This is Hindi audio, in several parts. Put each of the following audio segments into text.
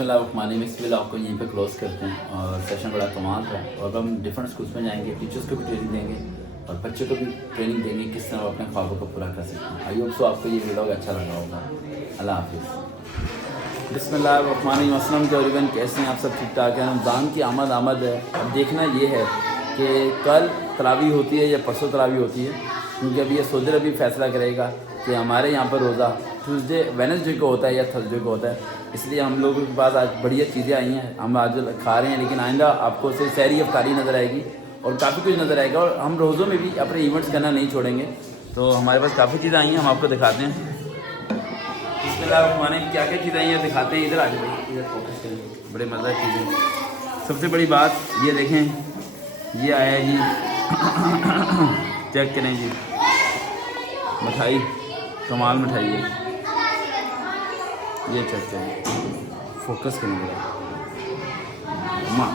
बिस्मिल्लाहिर्रहमानिर्रहीम। इस व्लॉग को यहीं पे क्लोज करते हैं और सेशन बड़ा कमाल था और हम डिफरेंट स्कूल्स में जाएंगे, टीचर्स को भी ट्रेनिंग देंगे और बच्चों को भी ट्रेनिंग देंगे किस तरह वो अपने ख्वाबों को पूरा कर सकते हैं। आई होप सो आपको ये व्लॉग अच्छा लगा होगा। अल्लाह हाफिज़। बिस्मिल्लाहिर्रहमानिर्रहीम। तकरीबन कैसे हैं आप सब? ठीक ठाक हैं। रमज़ान की आमद है। अब देखना ये है कि कल तरावी होती है या परसों तरावी होती है, क्योंकि अभी ये सऊदी अरब भी फैसला करेगा कि हमारे यहाँ पर रोज़ा ट्यूसडे वेडनेसडे को होता है या थर्सडे को होता है। इसलिए हम लोगों के पास आज बढ़िया चीज़ें आई हैं, हम आज खा रहे हैं, लेकिन आइंदा आपको सिर्फ सहरी अफ्तारी नज़र आएगी और काफ़ी कुछ नज़र आएगा। और हम रोज़ों में भी अपने इवेंट्स करना नहीं छोड़ेंगे। तो हमारे पास काफ़ी चीज़ें आई हैं, हम आपको दिखाते हैं। इसके क्या क्या चीज़ें आई हैं दिखाते हैं। इधर आ जाए, इधर फोकस करें। बड़े मज़े की चीज़ें। सबसे बड़ी बात ये देखें, ये आया जी चेक करें जी, मिठाई, कमाल मिठाई है। ये चेक करें, फोकस करेंगे। माँ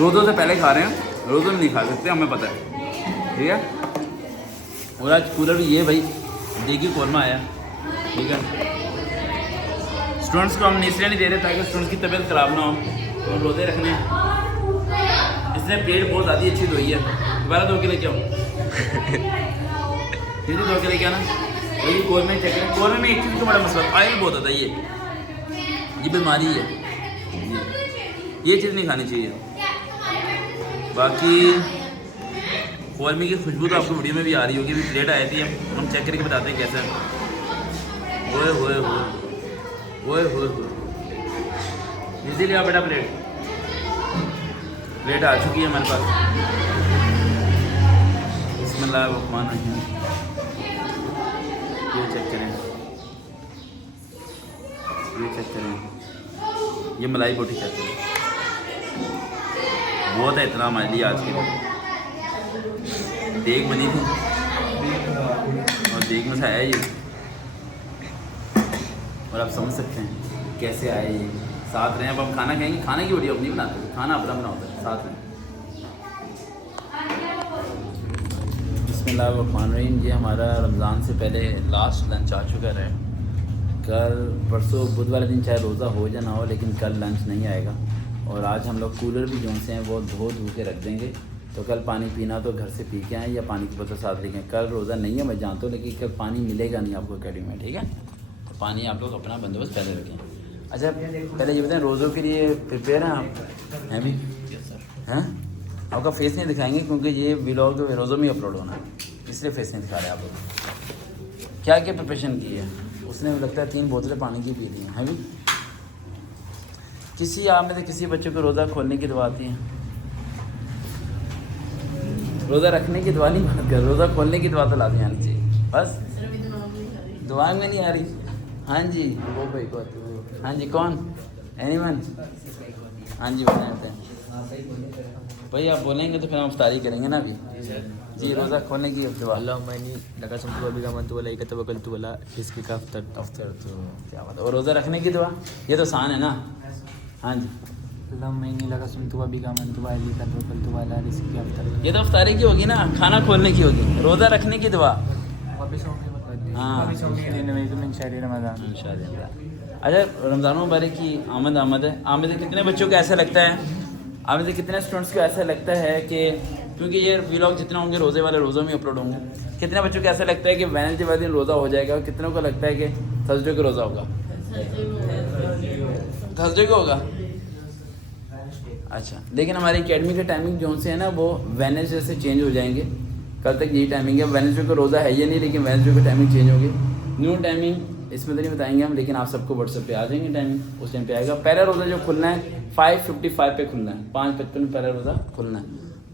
रोज़ों से पहले खा रहे हैं, रोज़ों में नहीं खा सकते, हमें पता है, ठीक है। और आज कूलर भी ये भाई देगी कौरमा आया, ठीक है। स्टूडेंट्स को हम इसलिए नहीं दे रहे ताकि स्टूडेंट्स की तबीयत ख़राब ना हो, तो रोज़े रखने। इसने पेट बहुत ज़्यादा अच्छी धोई है, दोबारा धो के लेके आओ, फिर भी धो के लेके आना। वही कौरमे चेक करें। कौरमे में एक चीज़ का बड़ा मसला, ऑयल बहुत होता है। ये बीमारी है, ये चीज़ नहीं खानी चाहिए। बाकी कौरमे की खुशबू तो आपको वीडियो में भी आ रही होगी। अभी प्लेट आई थी, हम चेक करके बताते हैं कैसा है। ओए होए होए ओए होए होए, इसीलिए आप बेटा प्लेट आ चुकी है हमारे पास। बिस्मिल्लाहिर्रहमानिर्रहीम। ये चेक करें, ये चेक करें, ये मलाई बोटी चेक करें। बहुत है इतना हमारे लिए आज के लिए। देग बनी थी और देग में से आया ये, और आप समझ सकते हैं कैसे आए ये। साथ रहें, अब हम खाना खाएंगे। खाने की वीडियो अपनी बनाते हैं, खाना अपना बनाता है साथ में। बिस्मिल्लाहिर्रहमानिर्रहीम। ये हमारा रमज़ान से पहले लास्ट लंच आ चुका है। कल परसों बुधवार दिन चाहे रोज़ा हो या ना हो, लेकिन कल लंच नहीं आएगा। और आज हम लोग कूलर भी जो से हैं वो धो के रख देंगे। तो कल पानी पीना तो घर से पी के आएँ या पानी की बोतल साथ लेके। कल रोज़ा नहीं है मैं जानता हूँ, लेकिन कल पानी मिलेगा नहीं आपको अकेडमी में, ठीक है। तो पानी आप लोग अपना बंदोबस्त पहले रखें। अच्छा पहले ये बताएं, रोज़ों के लिए प्रिपेयर हैं आप? हैं भी हैं? आपका फेस नहीं दिखाएंगे क्योंकि ये व्लॉग रोज़ों में अपलोड होना है, इसलिए फेस नहीं दिखा रहे आप लोग। क्या क्या प्रिपरेशन की है उसने? लगता है 3 बोतलें पानी की पी ली हैं भी। किसी आप में से किसी बच्चे को रोज़ा खोलने की दुआ आती है? रोज़ा रखने की दुआ नहीं बात कर, रोज़ा खोलने की दुआ तो लाजमी आनी चाहिए। बस दुआ में नहीं आ रही। हाँ जी वो भाई को, हाँ जी कौन? एनीवन? हाँ जी बताएं भाई, आप बोलेंगे तो फिर हम इफ्तारी करेंगे ना अभी जी। रोज़ा खोलने की दुआ। अफ्तर तो क्या बात है। और रोज़ा रखने की दुआ, ये तो आसान है ना। हाँ जी, ये तो इफ्तारी की होगी ना, खाना खोलने की होगी। रोज़ा रखने की दुआ हाँ इंशाअल्लाह। अच्छा रमज़ान मुबारक की आमद है। आमद कितने बच्चों को ऐसा लगता है, आमद से कितने स्टूडेंट्स को ऐसा लगता है कि, क्योंकि ये व्लॉग जितने होंगे रोज़े वाले रोज़ों में अपलोड होंगे, कितने बच्चों को ऐसा लगता है कि वेडनेसडे वाले दिन रोज़ा हो जाएगा और कितनों को लगता है कि थर्सडे को रोज़ा होगा? थर्सडे को होगा। अच्छा, लेकिन हमारी अकेडमी के टाइमिंग जो से है ना वो वेडनेसडे से चेंज हो जाएंगे। कल तक यही टाइमिंग है। वेडनेसडे को रोज़ा है ये नहीं, लेकिन वेडनेसडे को टाइमिंग चेंज होगी। न्यू टाइमिंग इसमें तो नहीं बताएंगे हम, लेकिन आप सबको व्हाट्सएप पे आ जाएंगे टाइमिंग, उस टाइम पे आएगा। पहला रोज़ा जो खुलना है 5:55 पे खुलना है, 5:55 में पहला रोज़ा खुलना है।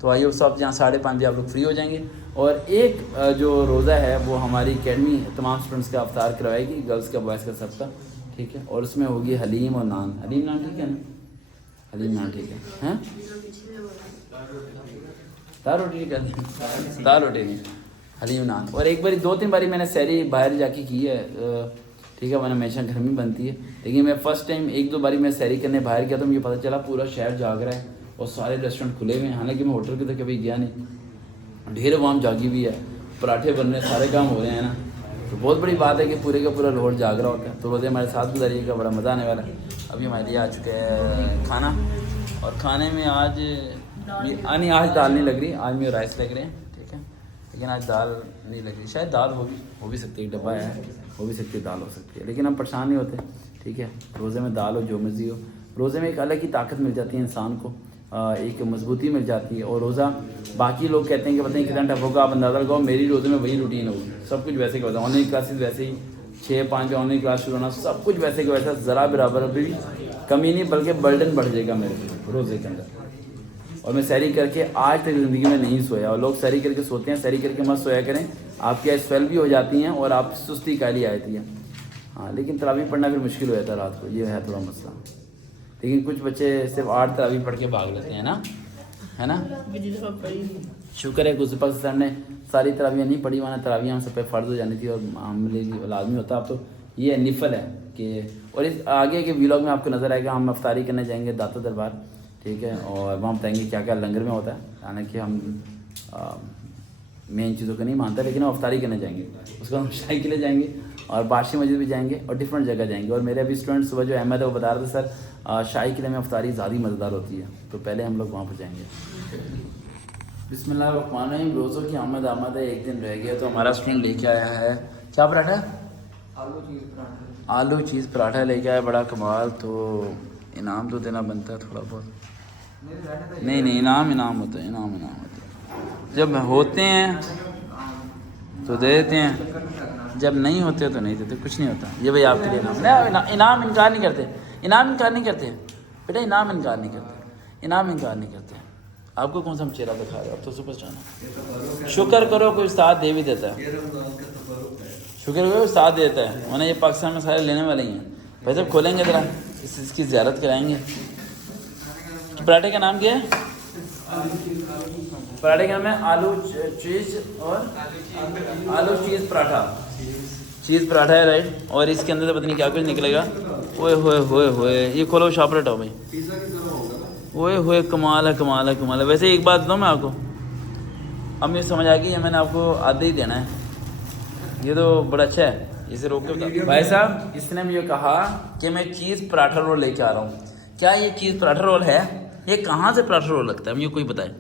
तो आइए उस वक्त जहाँ 5:30 बजे आप लोग फ्री हो जाएंगे। और एक जो रोज़ा है वो हमारी अकेडमी तमाम स्टूडेंट्स का अफ्तार करवाएगी, गर्ल्स का बॉयज़ का सबका, ठीक है। और उसमें होगी हलीम और नान। हलीम नान ठीक है ना? हलीम नान ठीक है। हैं दाल रोटी कर दी, दाल रोटी नहीं, हलीम नान। और एक बारी 2-3 बारी मैंने सहरी बाहर जाके की है, ठीक है। मैंने हमेशा घर में बनती है, लेकिन मैं फ़र्स्ट टाइम 1-2 बारी मैं सहरी करने बाहर गया तो मुझे पता चला पूरा शहर जाग रहा है और सारे रेस्टोरेंट खुले हुए हैं। हालांकि मैं होटल की तो कभी गया नहीं। ढेर अवाम जागी भी है, पराठे बन रहे, सारे काम हो रहे हैं ना। तो बहुत बड़ी बात है कि पूरे का पूरा लाहौर जाग रहा होता है। तो रोज़े हमारे साथ गुजारिएगा, बड़ा मज़ा आने वाला है। अभी हमारे लिए आ चुका है खाना, और खाने में आज नहीं, आज दाल नहीं लग रही, आज मेरे राइस लग रहे हैं, ठीक है। लेकिन आज दाल नहीं लग रही, शायद दाल हो भी सकती है, डब्बा है, हो भी सकती है, दाल हो सकती है, लेकिन हम परेशान नहीं होते, ठीक है। रोज़े में दाल हो, जो मर्ज़ी हो, रोज़े में एक अलग ही ताकत मिल जाती है इंसान को, एक मजबूती मिल जाती है। और रोज़ा, बाकी लोग कहते हैं कि पता नहीं कितना टफ होगा, आप अंदाज़ा लगाओ, मेरी रोज़े में वही रूटीन होगी, सब कुछ वैसे का वैसा, ऑनलाइन क्लासेस वैसे ही 6-5 ऑनलाइन क्लास शुरू होना, सब कुछ वैसे का वैसा, ज़रा बराबर अभी भी कमी नहीं, बल्कि बर्डन बढ़ जाएगा मेरे रोज़े के अंदर। और मैं सैरी करके आज तक ज़िंदगी में नहीं सोया, और लोग सैरी करके सोते हैं, सैरी करके मत सोया करें, आपकी आइज स्वेल भी हो जाती हैं और आप सुस्ती काली आती है। हाँ, लेकिन तरावी पढ़ना फिर मुश्किल हो जाता है रात को, ये है थोड़ा मसला। लेकिन कुछ बच्चे सिर्फ 8 तरावी पढ़ के भाग लेते हैं ना, है ना। शुक्र है गुज़र सर ने सारी तरावियाँ नहीं पढ़ी, वरना तरावियाँ हम सब पे फ़र्ज हो जानी थी और हमारे लिए लाजमी होता। अब तो ये निफल है कि, और इस आगे के व्लॉग में आपको नज़र आएगा, हम अफ्तारी करने जाएंगे दाता दरबार, ठीक है, और वहाँ बताएंगे क्या क्या लंगर में होता है। हालांकि हम मेन चीज़ों को नहीं मानते, लेकिन हम अफ्तारी करने जाएंगे, उसको हम शाही के लिए जाएंगे, और बादशाही मस्जिद भी जाएंगे, और डिफरेंट जगह जाएंगे। और मेरे अभी स्टूडेंट सुबह जो अहमद है वो बता रहे थे, सर शाही किले में अफ्तारी ज़्यादा मज़ेदार होती है, तो पहले हम लोग वहाँ पर जाएंगे। बिस्मिल्लाहिर्रहमानिर्रहीम। रोज़ों की आमद है, एक दिन रह गया, तो हमारा स्टूडेंट लेके आया है क्या पराठा, आलू चीज़ पराठा लेके आया, बड़ा कमाल। तो इनाम तो देना बनता है थोड़ा बहुत, नहीं इनाम होता है, इनाम होता है। जब होते हैं तो दे देते हैं, जब नहीं होते तो नहीं देते, कुछ नहीं होता। ये भाई आपके लिए इनाम इनकार नहीं करते, बेटा, इनाम इनकार नहीं करते। आपको कौन सा हम चेहरा दिखा रहे हो, अब तो सुपर स्टार। शुक्र करो कोई साथ दे भी देता है, शुक्र करो साथ देता है, वरना ये पाकिस्तान में सारे लेने वाले ही हैं। भाई साहब खोलेंगे ज़रा, इसकी ज़ियारत कराएंगे। पराठे का नाम क्या है? पराठे का नाम है आलू चीज़ और आलू चीज़ पराठा, चीज़ पराठा है, राइट। और इसके अंदर तो पता नहीं क्या कुछ निकलेगा। ओए होए, ये खोलो, शार्परेट हो भाई, ओए होए, कमाल है। वैसे एक बात बताऊँ मैं आपको, अब मुझे समझ आ गई है, मैंने आपको आधे ही देना है, ये तो बड़ा अच्छा है, इसे रोक के बता। भाई साहब, इसने मुझे कहा कि मैं चीज़ पराठा रोल लेके आ रहा हूँ। क्या ये चीज़ पराठा रोल है? ये कहाँ से पराठा रोल लगता है, मुझे कोई बताए।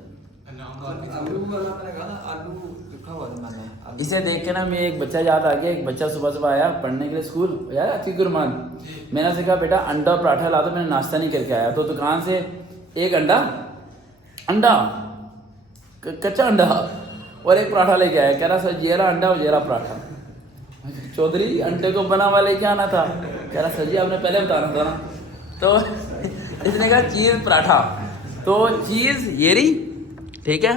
इसे देख के ना मैं एक बच्चा याद आ गया, एक बच्चा सुबह आया पढ़ने के लिए स्कूल, यार अतीक गुरमान, मैंने उसे कहा बेटा अंडा और पराठा ला दो, मैंने नाश्ता नहीं करके आया। तो दुकान से एक अंडा कच्चा अंडा और एक पराठा लेके आया, कह रहा सर ये रहा अंडा और ये रहा पराठा। चौधरी अंडे को बना हुआ लेके आना था, कह रहा सर जी आपने पहले बताना था ना। तो इसने कहा चीज़ पराठा, तो चीज़ ये रही, ठीक है,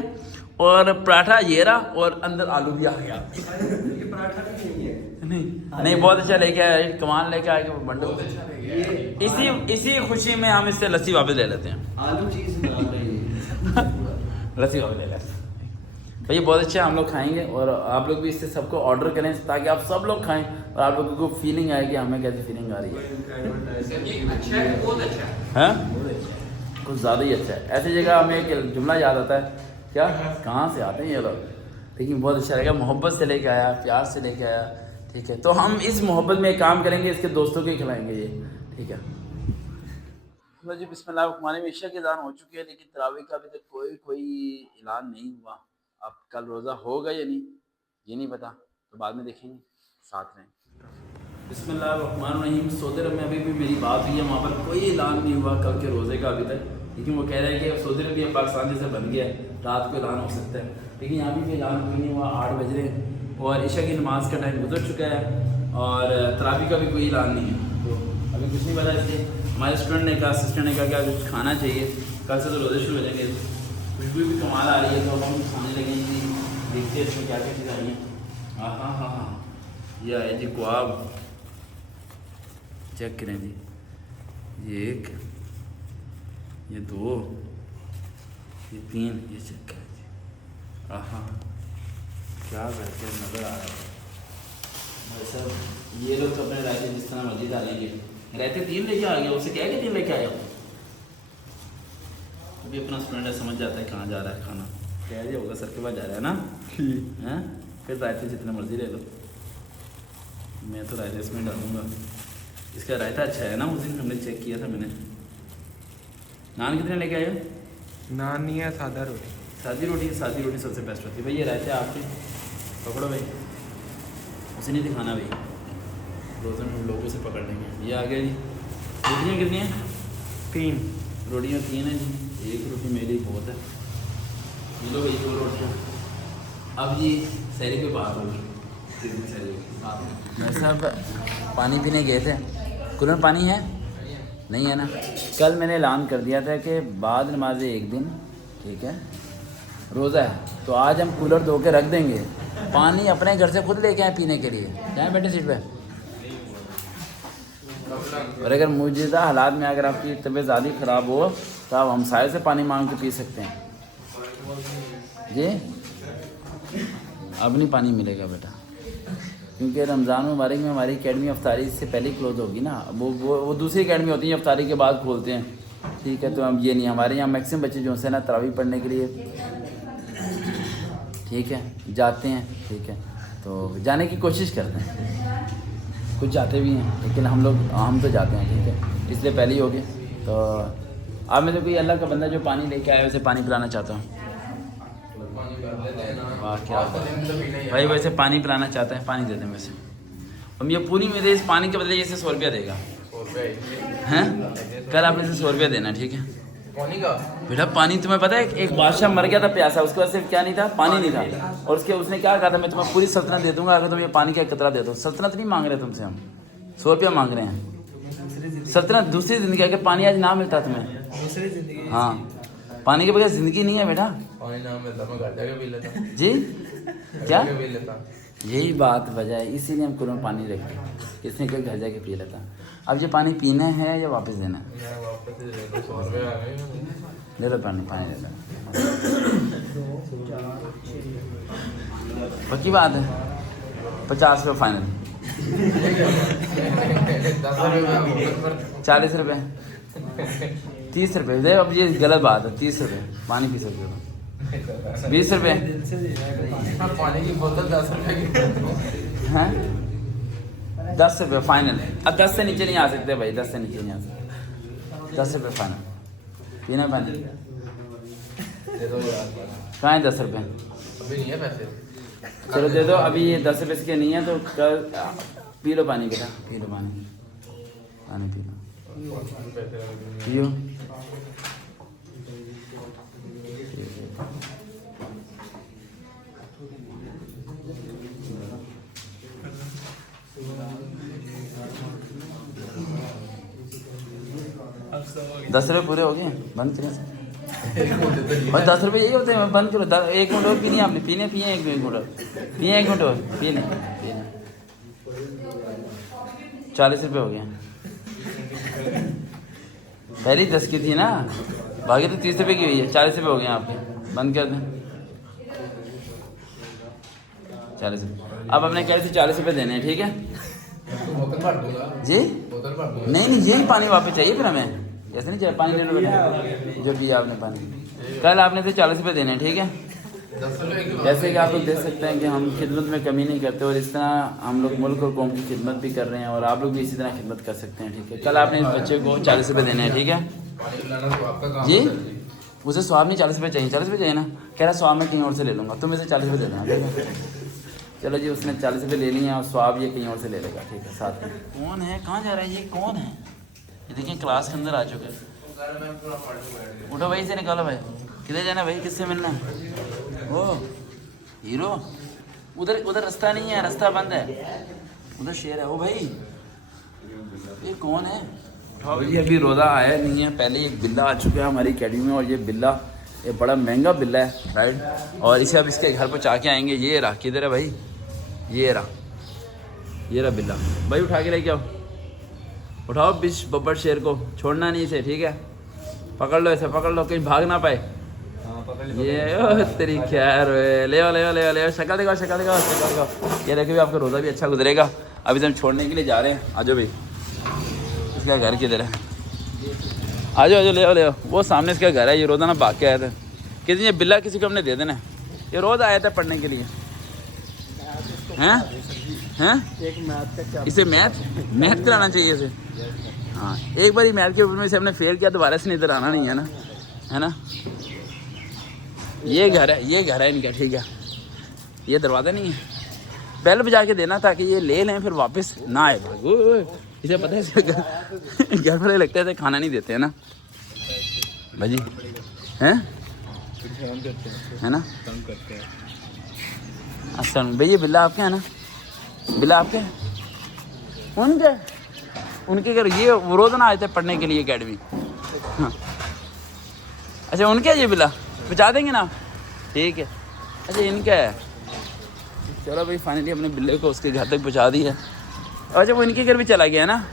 और पराठा ये रहा, और अंदर आलू भी आ गया। ये पराठा नहीं, बहुत अच्छा लेके आया, कमान लेके आया कि बंडो। इसी खुशी में हम इससे लस्सी वापस ले लेते हैं, आलू चीज़ लस्सी वापस ले लेते हैं। तो ये बहुत अच्छा, हम लोग खाएंगे, और आप लोग भी इससे सबको ऑर्डर करें ताकि आप सब लोग खाएं और आप लोगों को फीलिंग आए कि हमें कैसी फीलिंग आ रही है। हाँ, कुछ ज़्यादा ही अच्छा है। ऐसी जगह हमें एक जुमला याद आता है, क्या, कहाँ से आते हैं ये लोग, लेकिन बहुत अच्छा रहेगा, मोहब्बत से लेके आया, प्यार से लेके आया, ठीक है। तो हम इस मोहब्बत में एक काम करेंगे, इसके दोस्तों को ही खिलाएंगे ये, ठीक है। तो जी बिस्मिल्लाह, ईशा की अज़ान हो चुकी है, लेकिन तरावी का अभी तक कोई ऐलान नहीं हुआ। अब कल रोज़ा होगा या नहीं ये नहीं पता, तो बाद में देखेंगे, साथ में। बिस्मिल्लाहिर्रहमानिर्रहीम। सऊदी अरब में अभी भी मेरी बात हुई है, वहाँ पर कोई ऐलान नहीं हुआ कल के रोज़े का अभी तक, लेकिन वो कह रहे हैं कि सऊदी अरब भी पाकिस्तान जैसे बन गया है, रात को ऐलान हो सकता है, लेकिन यहाँ भी ऐलान कोई नहीं हुआ। 8 बज रहे हैं और ईशा की नमाज़ का टाइम गुजर चुका है, और तरावी का भी कोई ऐलान नहीं है, तो अभी कुछ नहीं पता। इसलिए हमारे स्टूडेंट ने कहा, सिस्टर ने कहा क्या कुछ खाना चाहिए, कल से तो रोज़े शुरू हो जाएंगे, खुशबू भी कमाल आ रही है, तो हम खाने लगे जी, देखते हैं इसमें क्या क्या चीज़ आई है। हाँ, ये आए जी गुआब, चेक करें जी, ये 1, ये 2, ये 3, ये चेक करें जी। हाँ, क्या बेहतर नज़र आ रहा है भाई साहब। ये लोग तो अपने रायते जिस तरह मर्जी डालेंगे, रायते 3 लेके आ गया, उससे क्या है कि 3 लेके आया। अभी अपना स्टूडेंट है, समझ जाता है कहाँ जा रहा है खाना, क्या जी होगा, सर के पास जा रहा है ना, हैं, फिर रायते जितने मर्जी ले लो, मैं तो रायते इसमें डालूँगा। इसका रायता अच्छा है ना, उस दिन हमने चेक किया था मैंने। नान कितने लेके आए हो? नान नहीं है, सादा रोटी। सादी रोटी सबसे बेस्ट होती है भाई। ये रायते आपके पकड़ो भाई, उसे नहीं दिखाना भाई, रोज़न हम लोगों से पकड़ लेंगे। ये आ गया जी। रोटियाँ कितनी हैं? 3 रोटियाँ 3 हैं जी। एक रोटी मेरे लिए बहुत है। मिलो भाई 2 रोटियाँ। अब जी सहरी की बात होगी, भाई साहब पानी पीने गए थे, कूलर में पानी है नहीं है ना? कल मैंने ऐलान कर दिया था कि बाद नमाज एक दिन, ठीक है, रोज़ा है, तो आज हम कूलर धो के रख देंगे, पानी अपने घर से खुद लेके आए पीने के लिए। जाएँ बैठे सीट पे। और अगर मौजूदा हालात में अगर आपकी तबीयत ज़्यादा ख़राब हो तो आप हमसाये से पानी मांग के पी सकते हैं जी। अब नहीं पानी मिलेगा बेटा, क्योंकि रमज़ान मुबारक में हमारी एकेडमी अफ्तारी से पहले क्लोज़ होगी ना। वो दूसरी एकेडमी होती है, अफ्तारी के बाद खोलते हैं, ठीक है। तो अब ये नहीं, हमारे यहाँ मैक्सिमम बच्चे जो है ना तरावी पढ़ने के लिए, ठीक है, जाते हैं, ठीक है, तो जाने की कोशिश करते हैं, कुछ जाते भी हैं, लेकिन हम तो जाते हैं, ठीक है, इसलिए पहले ही हो गए। तो अब मैं तो कोई अल्लाह का बंदा जो पानी लेके आया वैसे पानी पिलाना चाहता हूँ। वाह क्या भाई, वैसे पानी पिलाना चाहता है, पानी दे दें वैसे। हम ये पूरी मेरे इस पानी के बदले जैसे 100 रुपया देगा हैं, कल आपने से 100 रुपया देना, ठीक है। बेटा पानी तुम्हें पता है, एक बादशाह मर गया था प्यासा, उसके बाद से क्या नहीं था, पानी नहीं था, और उसने क्या कहा था, मैं तुम्हें पूरी सल्तनत दे दूंगा अगर तुम ये पानी का कतरा दे दो। सल्तनत नहीं मांग रहे तुमसे, हम 100 रुपया मांग रहे हैं। सल्तनत दूसरी ज़िंदगी, अगर पानी आज ना मिलता तुम्हें, दूसरी ज़िंदगी, हाँ, पानी के बगैर ज़िंदगी नहीं है बेटा। पानी ना मिलता मैं घर जाके पी लेता जी, क्या यही बात वजह है, इसीलिए हम कुएं में पानी रखते हैं, इसने क्या घर जाके पी लेता। अब ये पानी पीना है या वापस देना है? ले लो पानी, पानी ले लो। पक्की बात है, 50 रुपये फाइनल, 40 रुपये, 30 रुपये दे। अब ये गलत बात है, 30 रुपये पानी पी सकते हो, 20 रुपये पानी की बोतल, 10 रुपये हैं, 10 रुपये फाइनल। अब 10 से नीचे नहीं आ सकते भाई, 10 से नीचे नहीं आ सकते, 10 रुपये फाइनल। पीना पानी कहाँ है? 10 रुपये अभी नहीं है पैसे, चलो दे दो। अभी ये 10 रुपये के नहीं है तो कल पी लो पानी बेटा, पी लो पानी, पानी पी लो, पियो। 10 रुपये पूरे हो गए, बंद करें और 10 रुपये यही होते हैं, बंद करो। 1 मिनट और पीनी आपने, पीने पिए 1 मिनट और पिए, 1 मिनट और पीने, 40 रुपये हो गए। पहले 10 की थी ना, बाकी तो 30 रुपये की हुई है, 40 रुपये हो गए आपके, बंद कर दें 40 रुपये। अब अपने कह रहे थे 40 रुपये देने हैं, ठीक है जी। नहीं यही पानी वापस चाहिए फिर हमें, ऐसे नहीं चाहिए पानी ले लो बेटा, जो पिया आपने पानी, कल आपने तो 40 रुपये देने हैं, ठीक है। जैसे कि आप लोग देख सकते हैं कि हम खिदमत में कमी नहीं करते, और इस तरह हम लोग मुल्क और कौम की खिदमत भी कर रहे हैं, और आप लोग भी इसी तरह खिदमत कर सकते हैं, ठीक है। कल आपने इस बच्चे को 40 रुपये देने हैं, ठीक है जी। उसे स्वाब नहीं 40 रुपये चाहिए, 40 रुपये चाहिए ना, कह रहा स्वाब मैं कहीं और से ले लूँगा, तुम इसे 40 रुपये दे देना, ठीक है। चलो जी, उसने 40 रुपये ले लिए हैं और स्वाब ये कहीं और से ले लेगा, ठीक है। साथ में कौन है, कहाँ जा रहा है, ये कौन है? ये देखिए क्लास के अंदर आ चुके हैं। उठो भाई से निकालो भाई, किधर जाना भाई, किससे मिलना? ओ हीरो, उधर रास्ता नहीं है, रास्ता बंद है, उधर शेर है। ओ भाई ये कौन है? उठाओ भाई। अभी रोज़ा आया नहीं है, पहले एक बिल्ला आ चुका है हमारी अकेडमी में, और ये बिल्ला ये बड़ा महंगा बिल्ला है, राइट। और इसे अब इसके घर पहुँचा के आएंगे। ये रहा, किधर है भाई, ये रहा बिल्ला भाई, उठा के लेके आओ, उठाओ बिश बब्बर शेर को, छोड़ना नहीं इसे, ठीक है। पकड़ लो इसे, पकड़ लो, कहीं भाग ना पाए। ये तेरी खैर, ले आओ, शक्ल दिखाओ, ये देखो भी आपका रोज़ा भी अच्छा गुजरेगा। अभी हम छोड़ने के लिए जा रहे हैं, आ जाओ भाई। इसका घर किधर है? आ जाओ, ले आओ, वो सामने इसका घर है। ये रोज़ाना भाग के आया था, किसी ये बिल्ला किसी को हमने दे देना है, ये रोज़ आया था पढ़ने के लिए हैं। हैं? एक मैथ का चैप्टर। इसे मैथ कराना चाहिए इसे। हाँ, एक बार ही मैथ के पेपर में इसे हमने फेल किया, दोबारा से नहीं इधर आना नहीं है ना, है ना। ये घर है इनका, ठीक है। ये दरवाज़ा नहीं है, बेल बजा के देना ताकि ये ले लें फिर वापस ना आए। इसे पता है इसे घर वाले लगता है खाना नहीं देते हैं ना भाजी, हैं है ना। अच्छा भैया बिल्ला आपके है ना, बिल्ला आपके उनके उनके घर ये रोज़ ना आए थे पढ़ने के लिए अकेडमी। हाँ अच्छा उनके ये बिल्ला बचा देंगे ना, ठीक है। अच्छा इनका है, चलो भाई फाइनली अपने बिल्ले को उसके घर तक पहुँचा दिया। अच्छा वो इनके घर भी चला गया ना,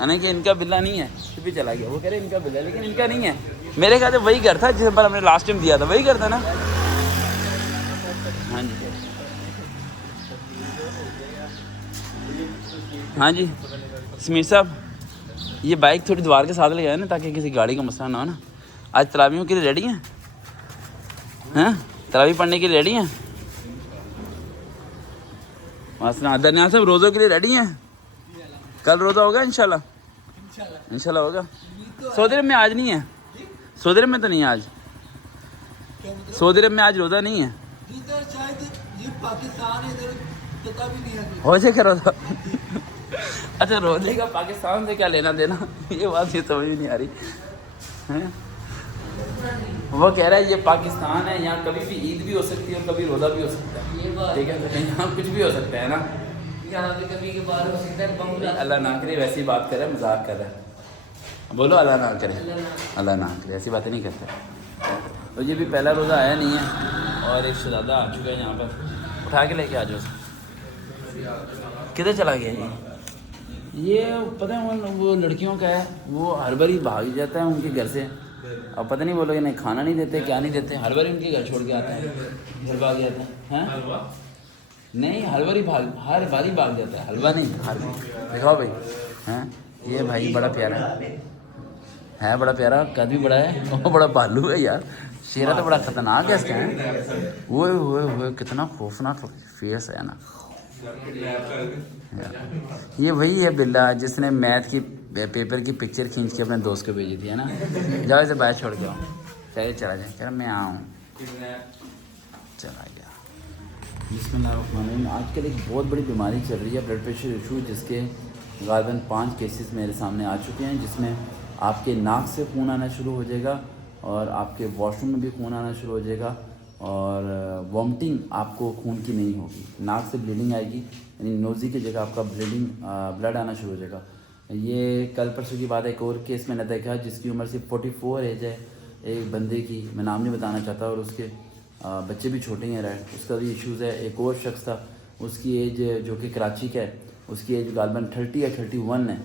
यानी कि इनका बिल्ला नहीं है फिर भी चला गया। वो कह रहे इनका बिल्ला, लेकिन इनका नहीं है। मेरे ख्याल से वही घर था जिस पर हमने लास्ट टाइम दिया था, वही घर था ना। हाँ जी हाँ जी समीर साहब, ये बाइक थोड़ी दीवार के साथ ले गए ना ताकि किसी गाड़ी का मसला ना हो ना। आज तरावियों के लिए रेडी हैं? हैं तरावी पढ़ने के लिए रेडी हैं? मसला दरनिया साहब रोज़ों के लिए रेडी हैं? कल रोज़ा होगा इंशाल्लाह होगा। सऊदी अरब में आज नहीं है, सऊदी अरब में तो नहीं है आज, सऊदी अरब में आज रोज़ा नहीं है। हो जाएगा रोज़ा। अच्छा रोज़े का पाकिस्तान से क्या लेना देना, ये बात ये समझ में नहीं आ रही है। वो कह रहा है ये पाकिस्तान है, यहाँ कभी भी ईद भी हो सकती है और कभी रोज़ा भी हो सकता है, ठीक है। यहाँ कुछ भी हो सकता है ना, यहाँ पे कभी के बार हो सकता है। अल्लाह ना करे, वैसी बात कर रहा है, मजाक कर रहा है। बोलो अल्लाह ना करे, अल्लाह ना करे, ऐसी बातें नहीं करते। तो ये भी पहला रोज़ा आया नहीं है और एक शहज़ादा आ चुका है यहाँ पर। उठा के लेके आ जाओ। किधर चला गया ये पता है वो लड़कियों का है, वो हर बार ही भाग जाता है उनके घर से। अब पता नहीं वो लोग इन्हें खाना नहीं देते, क्या नहीं देते, हर बार उनके घर छोड़ के आते हैं, घर भाग जाता है। नहीं हर बार ही भाग जाता है, हलवा नहीं हर बार। दिखाओ भाई, हैं ये भाई बड़ा प्यारा है, बड़ा प्यारा, कद भी बड़ा है और बड़ा भालू है यार। शेरा तो बड़ा खतरनाक है इसका है। वो कितना खौफनाक फेस है ना। ये वही है बिल्ला जिसने मैथ की पेपर की पिक्चर खींच के अपने दोस्त को भेजी थी, है ना। जाओ इसे बाहर छोड़ के आओ, चलिए चला जाए, कह रहा मैं आऊँ, चला गया। बिस्मिल्लाहिर्रहमानिर्रहीम। आजकल एक बहुत बड़ी बीमारी चल रही है, ब्लड प्रेशर इशू, जिसके गालिबन 5 केसेस मेरे सामने आ चुके हैं, जिसमें आपके नाक से खून आना शुरू हो जाएगा और आपके वॉशरूम में भी खून आना शुरू हो जाएगा और वॉमिटिंग आपको खून की नहीं होगी, नाक से ब्लीडिंग आएगी, यानी नोज़ी की जगह आपका ब्लड आना शुरू हो जाएगा। ये कल परसों की बात है, एक और केस मैंने देखा जिसकी उम्र सिर्फ 44 एज है, एक बंदे की, मैं नाम नहीं बताना चाहता, और उसके बच्चे भी छोटे हैं, राइट, उसका भी इश्यूज़ है। एक और शख्स था, उसकी एज जो कि कराची का है, उसकी एज गालिबन 30 या 31 है,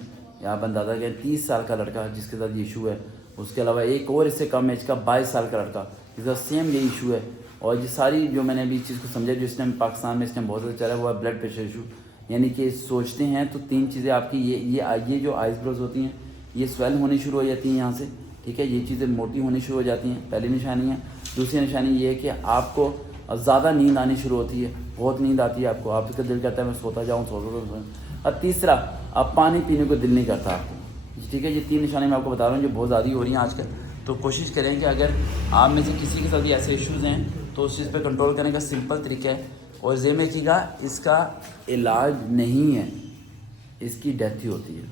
या आप अंदाज़ा करें 30 साल का लड़का जिसके साथ ये इशू है। उसके अलावा एक और इससे कम एज का 22 साल का लड़का जिसका सेम ये इशू है। और ये सारी जो मैंने अभी चीज़ को समझा जो इस टाइम पाकिस्तान में इस टाइम बहुत ज़्यादा चल रहा है वो है ब्लड प्रेशर इशू। यानी कि सोचते हैं तो 3 चीज़ें आपकी ये जो आइसब्रोज होती हैं ये स्वेल होनी शुरू हो जाती हैं यहाँ से, ठीक है, ये चीज़ें मोटी होनी शुरू हो जाती हैं, पहली निशानी है। दूसरी निशानी ये है कि आपको ज़्यादा नींद आनी शुरू होती है, बहुत नींद आती है आपको, आपका दिल करता है मैं सोता जाऊँ। और तीसरा, अब पानी पीने को दिल नहीं करता आपको, ठीक है। ये 3 निशानी मैं आपको बता रहा हूँ जो बहुत ज़्यादा हो रही हैं आजकल। तो कोशिश करें कि अगर आप में से किसी के साथ भी ऐसे इश्यूज़ हैं तो उस चीज़ पे कंट्रोल करने का सिंपल तरीका है। और ज़हन में रखिएगा इसका इलाज नहीं है, इसकी डेथ ही होती है।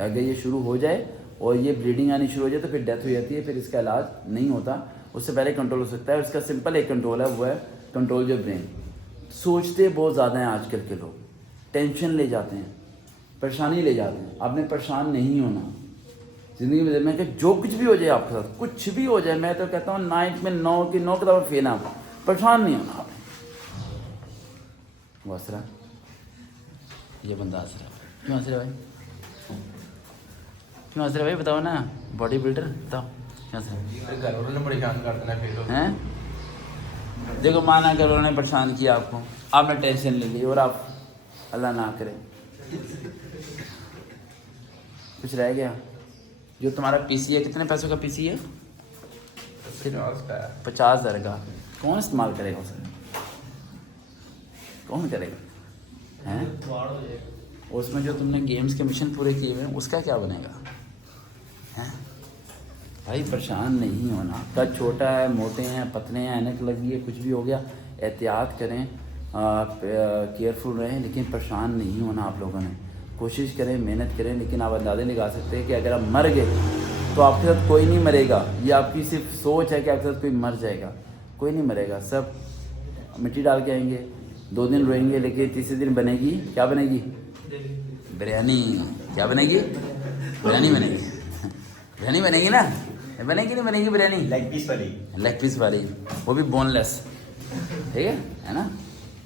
अगर ये शुरू हो जाए और ये ब्लीडिंग आनी शुरू हो जाए तो फिर डेथ हो जाती है, फिर इसका इलाज नहीं होता, उससे पहले कंट्रोल हो सकता है। और इसका सिंपल एक कंट्रोल है, वो है कंट्रोल जो ब्रेन। सोचते बहुत ज़्यादा हैं आजकल के लोग, टेंशन ले जाते हैं, परेशानी ले जाते हैं। आपने परेशान नहीं होना ज़िंदगी में। मैं कहता जो कुछ भी हो जाए आपके साथ, कुछ भी हो जाए, मैं तो कहता हूँ 9 में 9 की 9 किताबें फेल आप, परेशान नहीं होना आपने। वो हंस रहा, ये बंदा हंस रहा, क्यों हंस रहा भाई, क्यों हंस रहा भाई, बताओ ना, बॉडी बिल्डर बताओ क्यों हंस रहा। घर वालों ने परेशान कर देना फिर हैं, देखो माना घर वालों ने परेशान किया आपको, आपने टेंशन ले ली और आप अल्लाह ना करे कुछ रह गया। जो तुम्हारा पीसी है, कितने पैसों का पीसी है? 50,000 का। कौन इस्तेमाल करेगा उसे, कौन करेगा? हैं? उसमें जो तुमने गेम्स के मिशन पूरे किए हुए हैं उसका क्या बनेगा? हैं भाई, परेशान नहीं होना। कद छोटा है, मोटे हैं, पतले हैं, ऐनक लगी है, कुछ भी हो गया, एहतियात करें, केयरफुल रहें, लेकिन परेशान नहीं होना आप लोगों ने। कोशिश करें, मेहनत करें, लेकिन आप अंदाज़े लगा सकते हैं कि अगर आप मर गए तो आपके साथ कोई नहीं मरेगा। ये आपकी सिर्फ सोच है कि आपके साथ कोई मर जाएगा। कोई नहीं मरेगा, सब मिट्टी डाल के आएंगे, 2 दिन रोएंगे, लेकिन तीसरे दिन बनेगी, क्या बनेगी? बिरयानी। क्या बनेगी? बिरयानी बनेगी। बिरयानी बनेगी ना? बनेगी नहीं बनेगी बिरयानी? लेग पीस वाली। लेग पीस वाली, वो भी बोनलेस, ठीक है ना?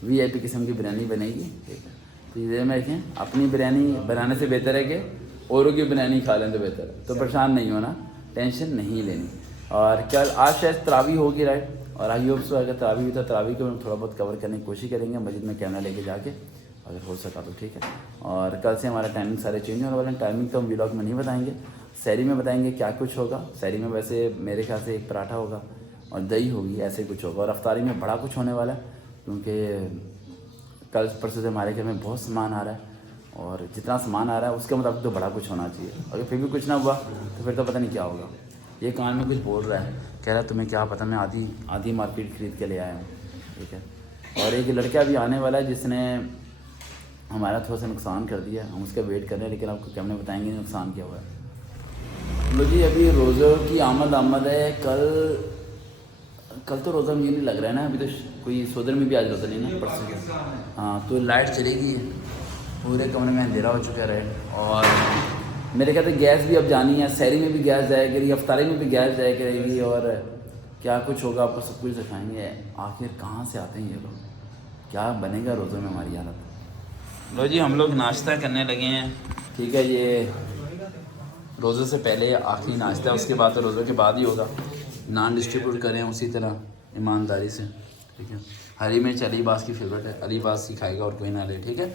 VIP किस्म की बिरयानी बनेगी, ठीक है। तो ये में देखें, अपनी बिरयानी बनाने से बेहतर है कि औरों की बिरयानी खा लें तो बेहतर है। तो परेशान नहीं होना, टेंशन नहीं लेनी। और कल आज शायद तरावी होगी, राइट? और आई होप सो अगर तरावी हुई तो तरावी को हम थोड़ा बहुत कवर करने की कोशिश करेंगे, मस्जिद में कैमरा लेके जाके, अगर हो सका तो, ठीक है। और कल से हमारा टाइमिंग सारे चेंज होने वाले हैं। टाइमिंग तो हम व्लॉग में नहीं बताएंगे, सहरी में बताएंगे क्या कुछ होगा। सहरी में वैसे मेरे ख्याल से एक पराठा होगा और दही होगी, ऐसे कुछ होगा। और अफ्तारी में बड़ा कुछ होने वाला है, क्योंकि कल परसों से हमारे घर में बहुत सामान आ रहा है, और जितना सामान आ रहा है उसके मुताबिक तो बड़ा कुछ होना चाहिए। अगर फिर भी कुछ ना हुआ तो फिर तो पता नहीं क्या होगा। ये कान में कुछ बोल रहा है, कह रहा है तुम्हें क्या पता, मैं आधी मार्केट खरीद के ले आया हूँ, ठीक है। और एक लड़का भी आने वाला है जिसने हमारा थोड़ा सा नुकसान कर दिया, हम उसका वेट कर रहे हैं, लेकिन आपको क्या हमने बताएंगे नुकसान क्या हुआ है। लो जी, अभी रोज़ों की आमद है। कल तो रोज़ा मुझे नहीं लग रहा है ना, अभी तो कोई सोदर में भी आज रोज़ा नहीं ना, परसों। हाँ, तो लाइट चलेगी, पूरे कमरे में अंधेरा हो चुका है। और मेरे ख्याल से गैस भी अब जानी है, सहरी में भी गैस जाया करेगी, अफ्तारी में भी गैस जाया करेगी, और क्या कुछ होगा आपको सब कुछ दिखाएंगे। आखिर कहाँ से आते हैं ये लोग, क्या बनेगा रोज़ों में हमारी हालत। लो जी, हम लोग नाश्ता करने लगे हैं, ठीक है। ये रोज़ों से पहले आखिरी नाश्ता है, उसके बाद तो रोज़ों के बाद ही होगा। नान डिस्ट्रीब्यूट करें उसी तरह ईमानदारी से, ठीक है। हरी मिर्च अलीबास की फेवरेट है, अलीबास ही खाएगा और कोई ना ले, ठीक है।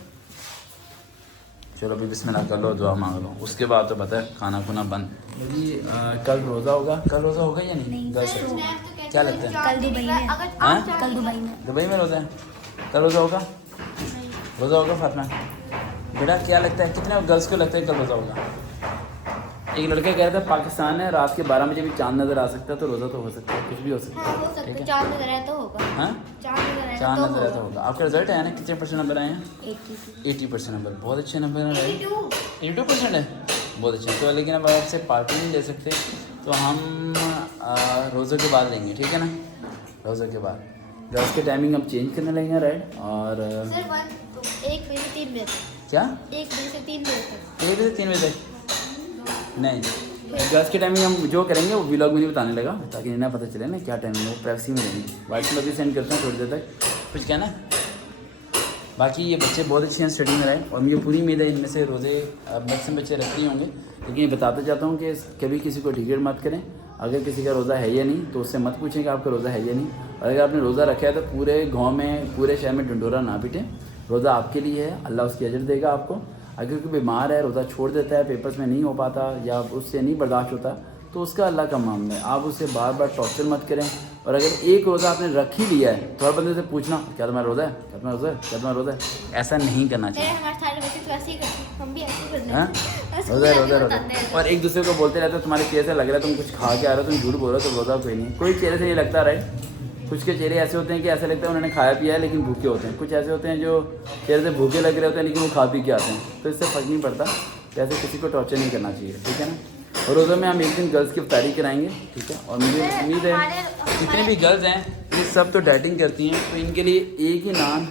चलो अभी बिस्मिल्लाह कर लो, दुआ मांग लो, उसके बाद तो पता है खाना खुना बंद। जी कल रोज़ा होगा, कल रोज़ा होगा या नहीं? क्या लगता है? कल दुबई में। हाँ? कल दुबई में। दुबई में रोज़ा है, कल रोज़ा होगा? रोज़ा होगा फातिमा बेटा? क्या लगता है, कितने गर्ल्स को लगता है कल रोज़ा होगा? एक लड़का कह रहा था पाकिस्तान है, रात के 12 बजे भी चांद नज़र आ सकता है, तो रोज़ा तो हो सकता है, कुछ भी हो सकता हाँ, हो है, सकता ठीक है। है। चांद नजर आया तो होगा। हाँ, चांद नजर आया चांद तो नज़र आया तो होगा। आपका रिजल्ट है ना, कितने % नंबर आए हैं? 80% नंबर, बहुत अच्छे नंबर हैं भाई। 82% है, बहुत अच्छे। तो लेकिन अब आपसे पार्टी नहीं ले सकते, तो हम रोज़े के बाद लेंगे, ठीक है ना? रोज़े के बाद गर्ल्स की टाइमिंग हम चेंज करने लगेंगे, राइट? और सर 1 बजे से 3 बजे तक। क्या? 1 बजे से 3 बजे तक। 1 बजे से 3 बजे तक नहीं, गर्ल्स की टाइमिंग हम जो करेंगे वो व्लॉग में नहीं बताने लगा, ताकि इन्हें पता चले ना क्या टाइमिंग है, वो प्राइवेसी में रहेंगे। वाइट में अभी सेंड करते हैं थोड़ी देर तक, कुछ कहना। बाकी ये बच्चे बहुत अच्छे हैं, स्टडी में रहे, और मुझे पूरी उम्मीद है इनमें से रोज़े मैक्सिमम बच्चे रख रही होंगे। लेकिन ये बताते चाहता हूँ कि कभी किसी को डिग्रेड मत करें। अगर किसी का रोज़ा है या नहीं तो उससे मत पूछें कि आपका रोज़ा है या नहीं। और अगर आपने रोज़ा रखा है तो पूरे गाँव में, पूरे शहर में ढंढोरा ना पीटें। रोज़ा आपके लिए है, अल्लाह उसकी अजर देगा आपको। अगर कोई बीमार है, रोज़ा छोड़ देता है, पेपर्स में नहीं हो पाता या उससे नहीं बर्दाश्त होता, तो उसका अल्लाह का मामला है। आप उससे बार बार टॉर्चर मत करें। और अगर एक रोज़ा आपने रख ही लिया है तो हर बंदे से पूछना क्या तुम्हारा रोज़ा है, क्या तुम्हारा रोज़ा है, क्या तुम्हारा रोज़ा है, ऐसा नहीं करना चाहिए। हमारे सारे बच्चे तो ऐसे ही करते हैं, हम भी ऐसे ही करते हाँ, हैं। रोज़ा है, रोज़ा है, रोज़ा है। और एक दूसरे को बोलते रहते हो तुम्हारे चेहरे से लग रहा है तुम कुछ खा के आ रहे हो, तुम झूठ बोल रहे हो, तो रोज़ा कोई नहीं। कोई चेहरे से नहीं लगता, राइट? कुछ के चेहरे ऐसे होते हैं कि ऐसा लगता है उन्होंने खाया पिया है लेकिन भूखे होते हैं। कुछ ऐसे होते हैं जो चेहरे से भूखे लग रहे होते हैं लेकिन वो खा पी के आते हैं। तो इससे फ़र्क नहीं पड़ता, वैसे किसी को टॉर्चर नहीं करना चाहिए, ठीक है ना? और रोज़ा में हम एक दिन गर्ल्स की इफ्तारी कराएंगे, ठीक है। और मुझे उम्मीद है जितने भी गर्ल्स हैं ये सब तो डाइटिंग करती हैं, तो इनके लिए एक ही नान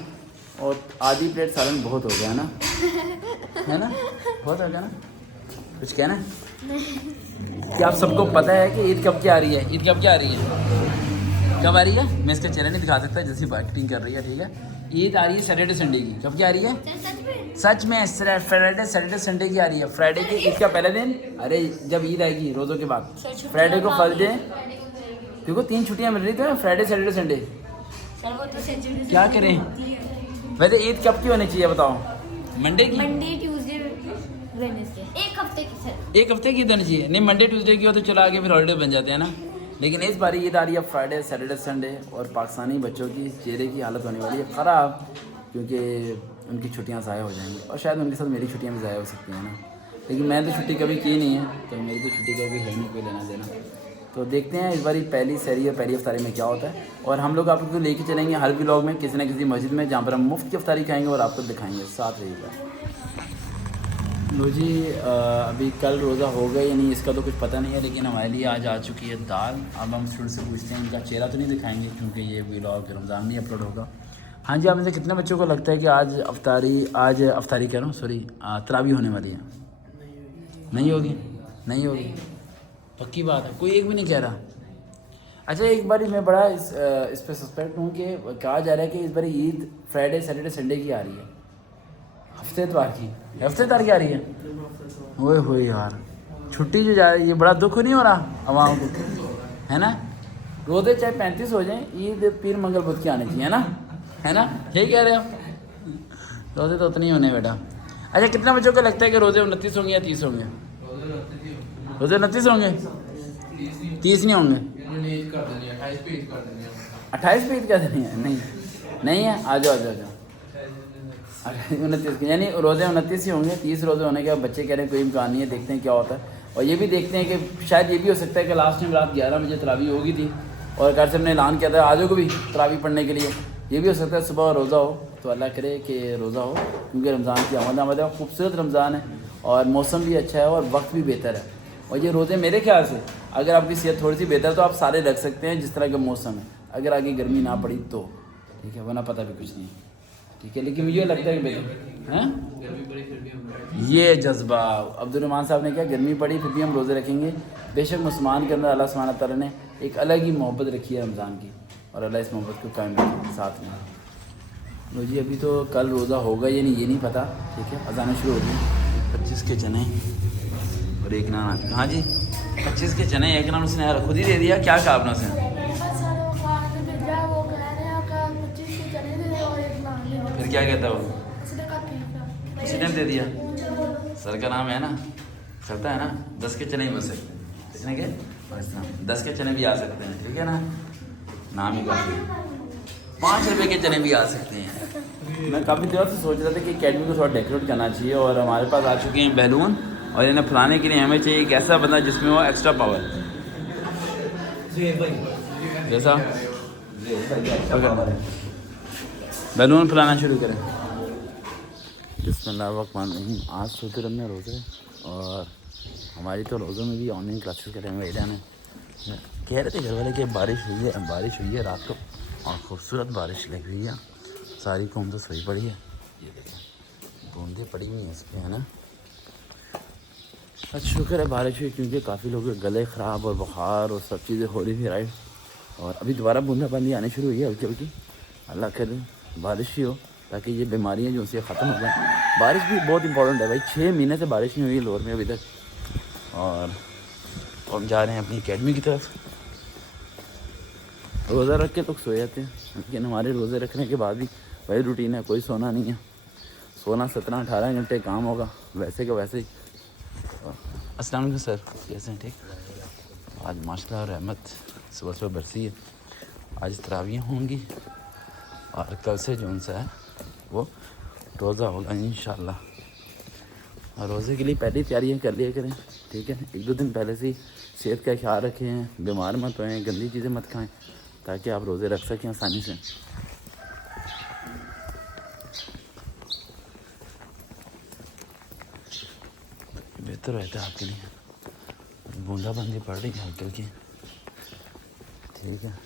और आधी प्लेट सालन बहुत हो गया ना, है ना? बहुत हो गया ना? कुछ कहना है? क्या आप सबको पता है कि ईद कब क्या आ रही है? ईद कब क्या आ रही है? कब आ रही है? मैं इसका चेहरा नहीं दिखा सकता जैसी मार्केटिंग कर रही है, ठीक है। ईद आ रही है सैटरडे संडे की। कब क्या आ रही है? सच में फ्राइडे सैटरडे संडे की आ रही है। फ्राइडे की ईद का पहले दिन, अरे जब ईद आएगी रोज़ों के बाद, फ्राइडे को फर्स्ट डे, देखो 3 छुट्टियां मिल रही थी, फ्राइडे सैटरडे संडे। क्या करें? वैसे ईद कब की होनी चाहिए बताओ? मंडे की? मंडे ट्यूसडे वेडनेसडे, एक हफ्ते की सर। एक हफ्ते की होनी चाहिए। नहीं, मंडे ट्यूसडे की हो तो चला आगे फिर हॉलीडे बन जाते हैं ना। लेकिन इस बार ईद आ रही है फ्राइडे सैटरडे संडे, और पाकिस्तानी बच्चों की चेहरे की हालत होने वाली है ख़राब, क्योंकि उनकी छुट्टियां ज़ाया हो जाएंगी और शायद उनके साथ मेरी छुट्टियां भी ज़ाया हो सकती हैं ना, लेकिन मैं तो छुट्टी कभी की नहीं है, तो मेरी तो छुट्टी का भी है नहीं कोई लेना देना। तो देखते हैं इस बारी पहली सहरी और पहली अफ्तारी में क्या होता है, और हम लोग आपको लेके चलेंगे हर व्लॉग में किसी न किसी मस्जिद में जहाँ पर हम मुफ्त की अफ्तारी खाएंगे और आपको दिखाएंगे, साथ रहिएगा। लो जी, अभी कल रोज़ा होगा या नहीं इसका तो कुछ पता नहीं है, लेकिन हमारे लिए आज आ चुकी है दाल। अब हम स्टूडेंट से पूछते हैं, इनका चेहरा तो नहीं दिखाएंगे क्योंकि ये व्लॉग रमज़ान नहीं अपलोड होगा। हाँ जी, आप में से कितने बच्चों को लगता है कि आज अफ्तारी कह रहा हूँ, सॉरी, तरावी होने वाली है? नहीं होगी, नहीं होगी, पक्की बात है, कोई एक भी नहीं कह रहा। अच्छा, एक बारी मैं बड़ा इस पर सस्पेक्ट हूँ कि कहा जा रहा है कि इस बारी ईद फ्राइडे सैटरडे संडे की आ रही है, हफ्ते इतवार की आ रही है। ओए होए यार, छुट्टी जो जा रही है, बड़ा दुख नहीं हो रहा आवाम को, है ना? रोज़े चाहे 35 हो जाएं, ईद पीर मंगल बुध की आनी चाहिए, है ना? यही कह रहे हो? रोज़े तो उतने ही होने बेटा। अच्छा, कितना बच्चों को लगता है कि रोज़े 29 होंगे या 30 होंगे? रोज़े 29 होंगे, 30 नहीं होंगे, 28 पे ईद कर देनी है? नहीं है, आ जाओ 29 यानी रोज़े 29 ही होंगे, 30 रोज़े होने के बच्चे कह रहे हैं कोई इम्कान नहीं है, देखते हैं क्या होता है। और ये भी देखते हैं कि शायद ये भी हो सकता है कि लास्ट टाइम रात 11 बजे तरावी होगी थी और घर से हमने ऐलान किया था आज को भी तरावी पढ़ने के लिए, ये भी हो सकता है सुबह रोज़ा हो, तो अल्लाह करे कि रोज़ा हो, क्योंकि रमज़ान की आमद है, खूबसूरत रमज़ान है और मौसम भी अच्छा है और वक्त भी बेहतर है। और ये रोज़े मेरे ख्याल से अगर आपकी सेहत थोड़ी सी बेहतर है तो आप सारे रख सकते हैं जिस तरह का मौसम है, अगर आगे गर्मी ना पड़ी तो ठीक है, वरना पता भी कुछ नहीं, ठीक है। लेकिन मुझे लगता है कि बेहतर है ये जज्बा अब्दुर्रहमान साहब ने क्या, गर्मी पड़ी फिर भी हम रोज़े रखेंगे। बेशक मुसलमान के अंदर अल्लाह सुब्हानहू तआला ने एक अलग ही मोहब्बत रखी है रमज़ान की, और अल्लाह इस मोहब्बत को कायम रखे साथ में। लो जी, अभी तो कल रोज़ा होगा या नहीं ये नहीं पता, ठीक है, अज़ानें शुरू हो गई। 25 के चने और एक नान, हाँ जी 25 के चने, एक नान उसने खुद ही दे दिया, क्या कहा आपने उसे? फिर क्या कहता है वो? एक्सीडेंट दे दिया। सर का नाम है ना, करता है ना, 10 के चने ही बस सकते हैं, किसने के 10 के चने भी आ सकते हैं, ठीक है ना, नाम ही काफ़ी। 5 रुपये के चने भी आ सकते हैं। मैं काफ़ी देर से सोच रहा था कि अकेडमी को थोड़ा डेकोरेट करना चाहिए, और हमारे पास आ चुके हैं बैलून, और इन्हें फुलाने के लिए हमें चाहिए एक ऐसा बंदा जिसमें वो एक्स्ट्रा पावर, जैसा बैलून फुलाना शुरू करें। बिस्मिल्लाहिर्रहमानिर्रहीम। आज सोते रमने रोज़े, और हमारी तो रोज़ों में भी ऑनलाइन क्लासेस करें हुए हैं। कह रहे थे घर वाले कि बारिश हुई है रात को, और ख़ूबसूरत बारिश लगी हुई है, सारी कौम तो सोई पड़ी है, ये देखें बूंदें पड़ी हुई हैं इस पर, है ना। अच्छा शुक्र है बारिश हुई, क्योंकि काफ़ी लोगों के गले ख़राब और बुखार और सब चीज़ें हो रही थी, राइट। और अभी दोबारा बूंदाबांदी आनी शुरू हुई है हल्की हल्की, अल्लाह करे बारिश ही हो ताकि ये बीमारियाँ जो उनसे ख़त्म हो जाएँ। बारिश भी बहुत इंपॉर्टेंट है भाई, 6 महीने से बारिश नहीं हुई है लाहौर में अभी तक, और हम जा रहे हैं अपनी अकेडमी की तरफ। रोज़ा रख के तो सो जाते हैं, लेकिन हमारे रोज़े रखने के बाद भी वही रूटीन है, कोई सोना नहीं है, सोना 17-18 घंटे काम होगा वैसे का वैसे ही। अस्सलाम वालेकुम सर, कैसे हैं? ठीक। आज माशाल्लाह रहमत सुबह बरसी है, आज तरावियाँ होंगी, और कल से जो उनसा है वो रोज़ा होगा इंशाल्लाह। और रोज़े के लिए पहले तैयारियाँ कर लिया करें, ठीक है, 1-2 दिन पहले से सेहत का ख्याल रखें, बीमार मत होएं, गंदी चीज़ें मत खाएं, ताकि आप रोज़े रख सकें आसानी से। बेहतर रहता है आपके लिए। बूंदाबांदी पड़ रही है हल्की हल्की, ठीक है,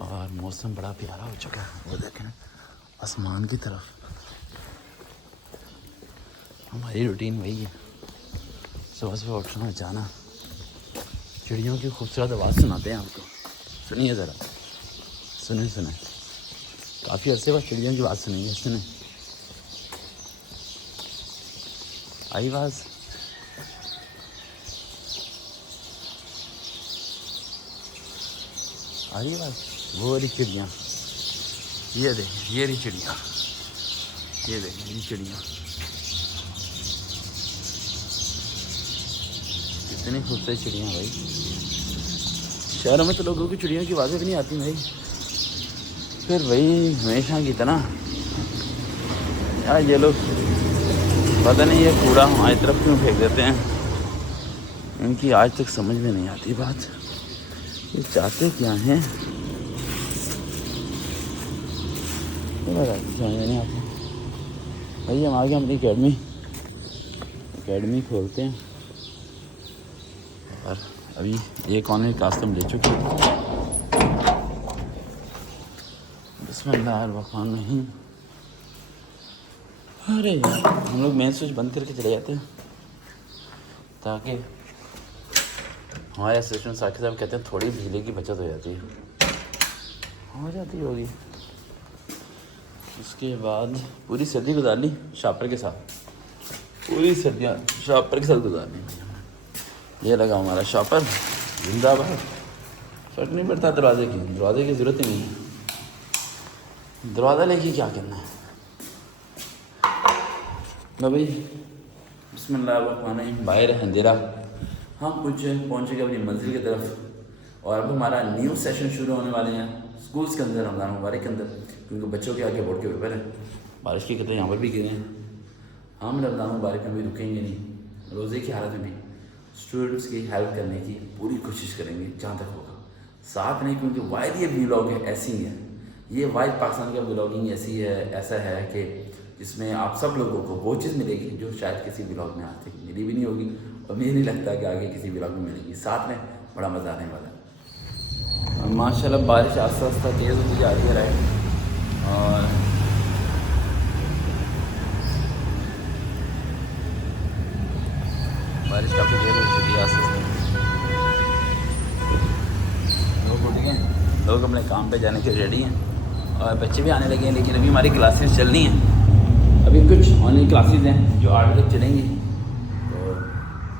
और मौसम बड़ा प्यारा हो चुका है, वो देखें आसमान की तरफ। हमारी रूटीन वही है, सुबह सुबह उठना, जाना, चिड़ियों की खूबसूरत आवाज़ सुनाते हैं आपको, सुनिए ज़रा, सुने काफ़ी अरसे बाद चिड़ियों की आवाज़ सुनेंगे, सुने आई आवाज़। आ रही बात, वो रही चिड़ियाँ, ये देखें, ये रही चिड़ियाँ, ये देखें ये चिड़ियाँ कितनी खूबसूरत चिड़ियाँ भाई। शहरों में तो लोगों की चिड़ियों की आवाज़ें भी नहीं आती भाई, फिर वही हमेशा की तरह यार ये लोग पता नहीं ये कूड़ा हमारी तरफ क्यों फेंक देते हैं, इनकी आज तक समझ में नहीं आती बात, ये चाहते क्या हैं समझ में नहीं आती। भाई हम आगे अपनी एकेडमी खोलते हैं और अभी एक ऑनलाइन क्लास तो हम ले चुके हैं। बिस्मिल्लाहिर्रहमानिर्रहीम। अरे यार हम लोग मेन स्विच बंद करके चले जाते हैं ताकि हमारे असिस्टेंट साकिब साहब कहते हैं थोड़ी बिजली की बचत हो जाती है, हो जाती होगी। उसके बाद पूरी सर्दी गुजारनी शापर के साथ, पूरी सर्दियाँ शापर के साथ गुजारनी। ये लगा हमारा शापर जिंदाबाद, फर्क नहीं पड़ता दरवाजे की ज़रूरत ही नहीं है, दरवाज़ा लेके क्या करना है। भाई बिस्मिल्लाहिर्रहमानिर्रहीम। बाहर अंधेरा, हम कुछ पहुँचेंगे अपनी मंजिल की तरफ और अब हमारा न्यू सेशन शुरू होने वाले हैं स्कूल्स के अंदर, रमज़ान मुबारक के अंदर, क्योंकि बच्चों के आगे बोर्ड के पेपर हैं। बारिश की कतरे यहाँ पर भी गिरे हैं। हम रमज़ान मुबारक में भी रुकेंगे नहीं, रोज़े की हालत में भी स्टूडेंट्स की हेल्प करने की पूरी कोशिश करेंगे जहाँ तक होगा। साथ नहीं, क्योंकि वाइड ये व्लॉग है ऐसी ही है, ये वाइड पाकिस्तान का व्लॉगिंग ऐसी है, ऐसा है कि जिसमें आप सब लोगों को वो चीज़ मिलेगी जो शायद किसी व्लॉग में आज तक मिली भी नहीं होगी और मुझे नहीं लगता कि आगे किसी व्लॉग में मिलेगी। साथ में बड़ा मज़ा आने वाला है। माशाल्लाह बारिश आस्ता आस्ता तेज़ होती जा रही है राइट, और बारिश काफ़ी तेज़ हो चुकी है आस्ता आस्ता। लोग उठ गए, लोग अपने काम पे जाने के रेडी हैं और बच्चे भी आने लगे हैं, लेकिन अभी हमारी क्लासेस चल रही हैं। अभी कुछ ऑनलाइन क्लासेस हैं जो 8 बजे तक चलेंगी, तो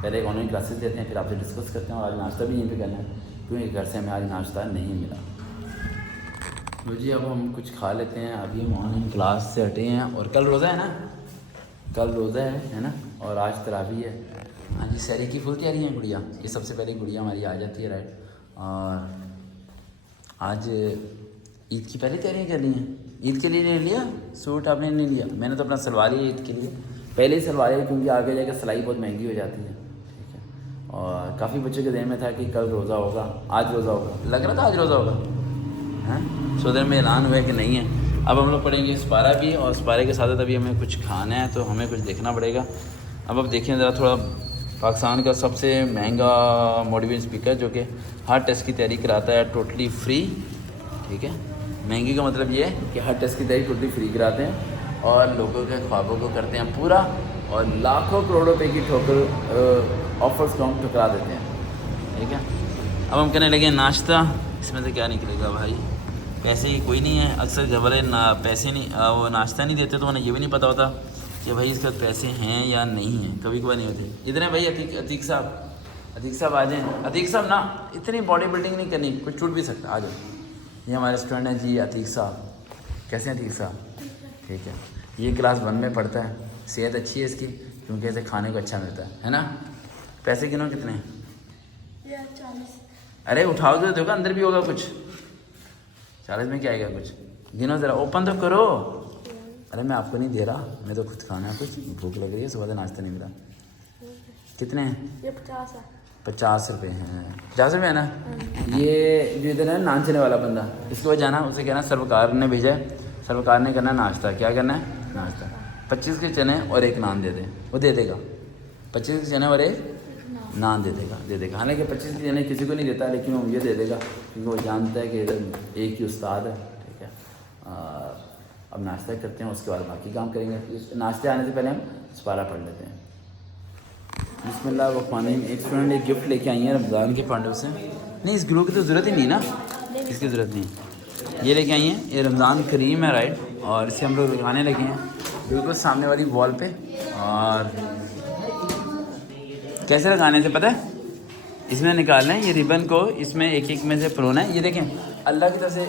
पहले एक ऑनलाइन क्लासेस देते हैं, फिर आपसे डिस्कस करते हैं। और आज नाश्ता भी यहीं पे करना है, क्योंकि घर से हमें आज नाश्ता नहीं मिला। तो जी अब हम कुछ खा लेते हैं। अभी हम ऑनलाइन क्लास से हटे हैं और कल रोज़ा है ना, कल रोज़ा है ना, और आज तरावी है। हाँ जी, सहरी की फुल तैयारी है गुड़िया, ये सबसे पहले गुड़िया हमारी आ जाती है राइट। और आज ईद की पहले तैयारियाँ कर ली हैं। ईद के लिए ले लिया सूट, आपने नहीं लिया? मैंने तो अपना सिलवा लिया ईद के लिए, पहले ही सिलवा लिया, क्योंकि आगे जाकर सिलाई बहुत महंगी हो जाती है। ठीक है, और काफ़ी बच्चों के ध्यान में था कि कल रोज़ा होगा, आज रोज़ा होगा, लग रहा था आज रोज़ा होगा, हैं सौदर में ऐलान हुआ है कि नहीं है। अब हम लोग पढ़ेंगे स्पारा भी, और स्पारे के साथ अभी हमें कुछ खाना है तो हमें कुछ देखना पड़ेगा। अब देखें ज़रा थोड़ा पाकिस्तान का सबसे महंगा मोटिवेशन स्पीकर जो कि हर टेस्ट की तैयारी कराता है टोटली फ्री। ठीक है, महंगी का मतलब ये है कि हर टेस्ट की तैयारी टोटली फ्री कराते हैं और लोगों के ख्वाबों को करते हैं पूरा, और लाखों करोड़ों रुपए की ठोकर ऑफर्स को हम ठुकरा देते हैं। ठीक है, अब हम करने लगे नाश्ता। इसमें से क्या निकलेगा भाई, पैसे ही कोई नहीं है। अक्सर जब वाले पैसे नहीं वो नाश्ता नहीं देते तो उन्हें ये भी नहीं पता होता कि भाई इसके पास पैसे हैं या नहीं हैं, कभी कभार नहीं होते। इधर है भाई अतीक साहब आ जाएँ। अतीक साहब ना, इतनी बॉडी बिल्डिंग नहीं करनी, कुछ छूट भी सकता, आ जाओ। ये हमारे स्टूडेंट हैं जी अतीक साहब। कैसे हैं अतीक साहब? ठीक है, ये क्लास 1 में पढ़ता है, सेहत अच्छी है इसकी क्योंकि इसे खाने को अच्छा मिलता है ना। पैसे गिनो कितने हैं? 40। अरे उठाओ तो देखो, अंदर भी होगा कुछ। 40 में क्या आएगा, कुछ गिनो ज़रा, ओपन तो करो। अरे मैं आपको नहीं दे रहा, मैं तो खुद खाना है, कुछ भूख लग रही है, सुबह से नाश्ता नहीं मिला। कितने हैं? ये 50 है। 50 रुपये हैं। 50 रुपये है ना। ये जो इधर है नान चने वाला बंदा, इसके बाद जाना, उसे कहना सरवकार ने भेजा है, सरवकार ने करना नाश्ता। क्या करना है? नाश्ता। 25 के चने और एक नान दे दें, वो दे देगा। 25 के चने और एक नान दे देगा। हालांकि 25 के चने किसी को नहीं देता, लेकिन वो मुझे दे देगा क्योंकि वो जानता है कि इधर एक ही उस्ताद है। ठीक है, अब नाश्ता करते हैं, उसके बाद बाकी काम करेंगे। नाश्ते आने से पहले हम स्पारा पढ़ लेते हैं। बिस्मिल्लाहिर्रहमानिर्रहीम। एक स्टूडेंट एक गिफ्ट लेके आई है रमज़ान के पांडव से। नहीं, इस ग्लू की तो ज़रूरत ही नहीं ना, इसकी ज़रूरत नहीं। ये लेके आई हैं, ये रमज़ान करीम है राइट, और इसे हम लोग लगाने लगे हैं बिल्कुल सामने वाली वॉल पे। और कैसे लगाने से पता है, इसमें निकालना है ये रिबन को, इसमें एक एक में से परोना है। ये देखें अल्लाह की तरफ से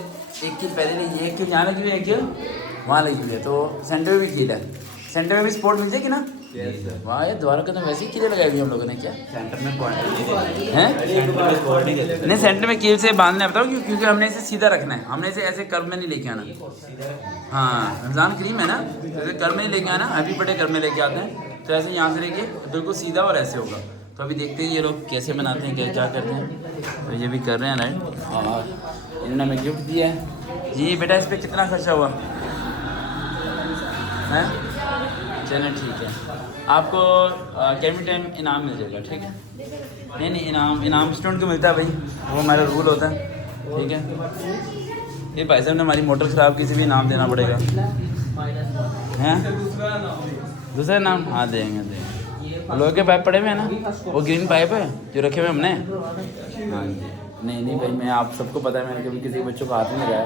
एक कील पहले नहीं, एक कील यहाँ लगी हुई है, एक कील वहाँ लगी हुई है, तो सेंटर में भी कील है। सेंटर में भी सपोर्ट मिल जाएगी ना, वाह यार दोबारा कदम वैसे ही कीले लगाई हुई हम लोगों ने क्या सेंटर में पॉइंट हैं? है नहीं सेंटर में कील से बांधना है बताओ क्योंकि हमने इसे सीधा रखना है, हमने इसे ऐसे कर्व में नहीं लेके आना। हाँ रमज़ान करीम है ना, जैसे कर्व में नहीं लेके आना, हैप्पी बर्थडे कर्व में लेके आते हैं, तो ऐसे यहाँ से लेके बिल्कुल सीधा और ऐसे होगा। तो अभी देखते हैं ये लोग कैसे बनाते हैं, क्या क्या करते हैं। तो ये भी कर रहे हैं राइट। और इन्होंने हमें गिफ्ट दिया है जी। बेटा इस पर कितना खर्चा हुआ है? चलें ठीक है, आपको कैमी टाइम इनाम मिल जाएगा ठीक है। नहीं नहीं इनाम स्टूडेंट को मिलता है भाई, वो हमारा रूल होता है ठीक है। ये भाई साहब ने हमारी मोटर ख़राब की, से भी इनाम देना पड़ेगा हैं? दूसरा इनाम हाँ देंगे। लोहे के पाइप पड़े हुए हैं ना, वो ग्रीन पाइप है जो रखे हुए हमने। हाँ जी नहीं भाई मैं आप सबको पता है, मैंने कभी किसी बच्चों को हाथ नहीं लगाया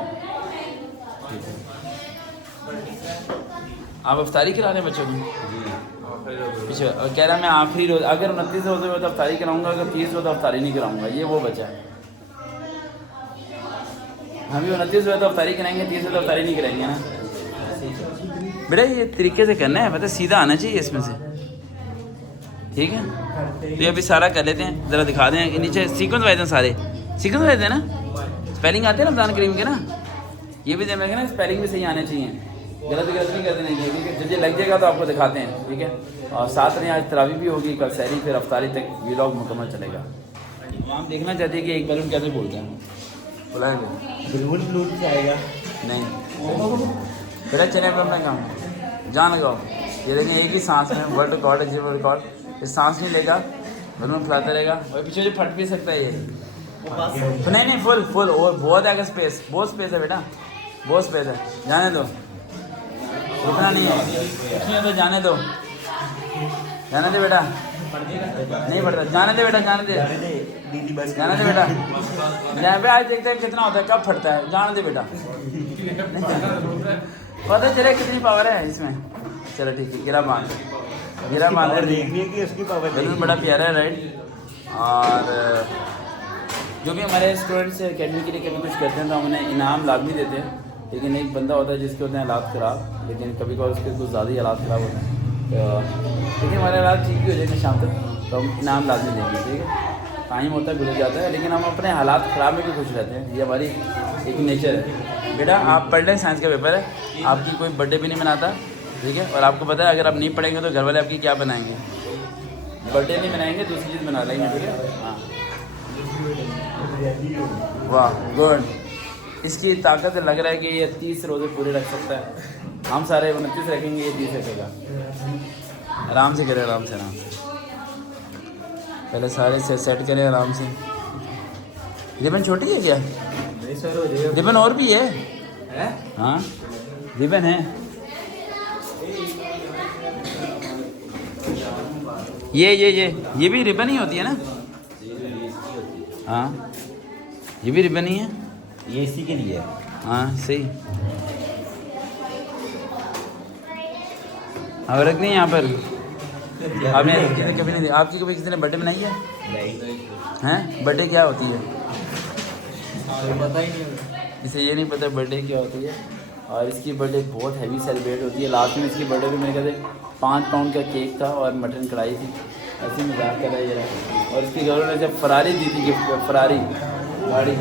ठीक है। आप अफ्तारी करा रहे हैं बच्चों की पीछे, और कह रहा मैं आखिरी रोज़ अगर 29 रोज़े हो तो अफ्तारी कराऊंगा, अगर 30 हो तो अफ्तारी नहीं कराऊंगा। ये वो बच्चा है, हम भी 29 हुआ तो अफ्तारी कराएंगे, 30 हो तो अफ्तारी नहीं कराएंगे ना। बेटा ये तरीके से करना है, मतलब सीधा आना चाहिए इसमें से ठीक है। तो ये अभी सारा कर लेते हैं, ज़रा दिखा दें नीचे सीक्वेंस वाइज हैं, सारे सीक्वेंस वाइज है ना, स्पेलिंग आते हैं रमज़ान करीम के ना, ये भी देख ना स्पेलिंग भी सही आने चाहिए, गलत नहीं कर देना चाहिए क्योंकि जब ये लग जाएगा तो आपको दिखाते हैं ठीक है। और साथ में आज तरावी भी होगी, कल सहरी फिर अफ्तारी तक व्लॉग मुकम्मल चलेगा। हम देखना चाहते हैं कि एक बैलून कैसे बोलते हैं, बुलाएंगे बिल्कुल आएगा नहीं बेटा चले अब अपना काम जान लगाओ। ये देखें एक ही सांस में वर्ल्ड रिकॉर्ड है, वर्ल्ड रिकॉर्ड, ये सांस नहीं लेगा बैलून फैलाता रहेगा और पीछे जो फट भी सकता है ये तो नहीं फुल और बहुत है स्पेस, बहुत स्पेस है बेटा, बहुत स्पेस है, जाने दो रुकना नहीं है, कुछ नहीं तो जाने दो बेटा, नहीं पड़ता जाने दे बेटा, जाने दे बेटा, यहाँ पे आज देखते हैं कितना होता है, कब फटता है, जाने दे बेटा, पता चले कितनी पावर है इसमें। चलो ठीक है, गिरा बांध देखनी है कि उसकी पावर बैलून बड़ा प्यारा है राइट। और जो भी हमारे स्टूडेंट्स अकेडमी के लिए कभी कुछ करते हैं तो हम उन्हें इनाम लाजमी देते हैं, लेकिन एक बंदा होता है जिसके होते हैं हालात ख़राब, लेकिन कभी कभार उसके कुछ ज़्यादा ही हालात ख़राब होते हैं, तो लेकिन हमारे हालात ठीक भी हो जाएंगे शाम तक तो हम इनाम लाजमी देंगे ठीक है। टाइम होता है गुजर जाता है, लेकिन हम अपने हालात ख़राब में भी खुश रहते हैं, ये हमारी एक नेचर है। बेटा आप पढ़ लें, साइंस का पेपर है, आपकी कोई बर्थडे भी नहीं मनाता ठीक है, और आपको पता है अगर आप नहीं पढ़ेंगे तो घर वाले आपकी क्या बनाएंगे, बर्थडे नहीं मनाएंगे, दूसरी चीज़ बना लेंगे ठीक है। हाँ वाह गुड, इसकी ताकत से लग रहा है कि ये 30 रोज़े पूरे रख सकता है। हम सारे 29 रखेंगे, ये 30 रखेगा। आराम से करें, आराम से पहले सारे से सेट करें आराम से। रिबन छोटी है क्या? रिबन और भी है? हाँ रिबन है। ये भी रिबन ही होती है ना? हाँ ये भी रिबन ही है, ये इसी के लिए हाँ सही। अब रख नहीं यहाँ पर, आपने कभी नहीं, आपकी कभी किसी ने बर्थडे बनाई है? हैं बर्थडे क्या होती है? पता ही नहीं, इसे ये नहीं पता बर्थडे क्या होती है। और इसकी बर्थडे बहुत हैवी सेलिब्रेट होती है। लास्ट में इसकी बर्थडे पे मेरे ख्याल से 5 पाउंड का केक था और मटन कढ़ाई थी, ऐसे ही मजाक कर रहा है ये रहा। और इसकी गर्लफ्रेंड ने जब फरारी दी थी गिफ्ट में, फरारी गाड़ी,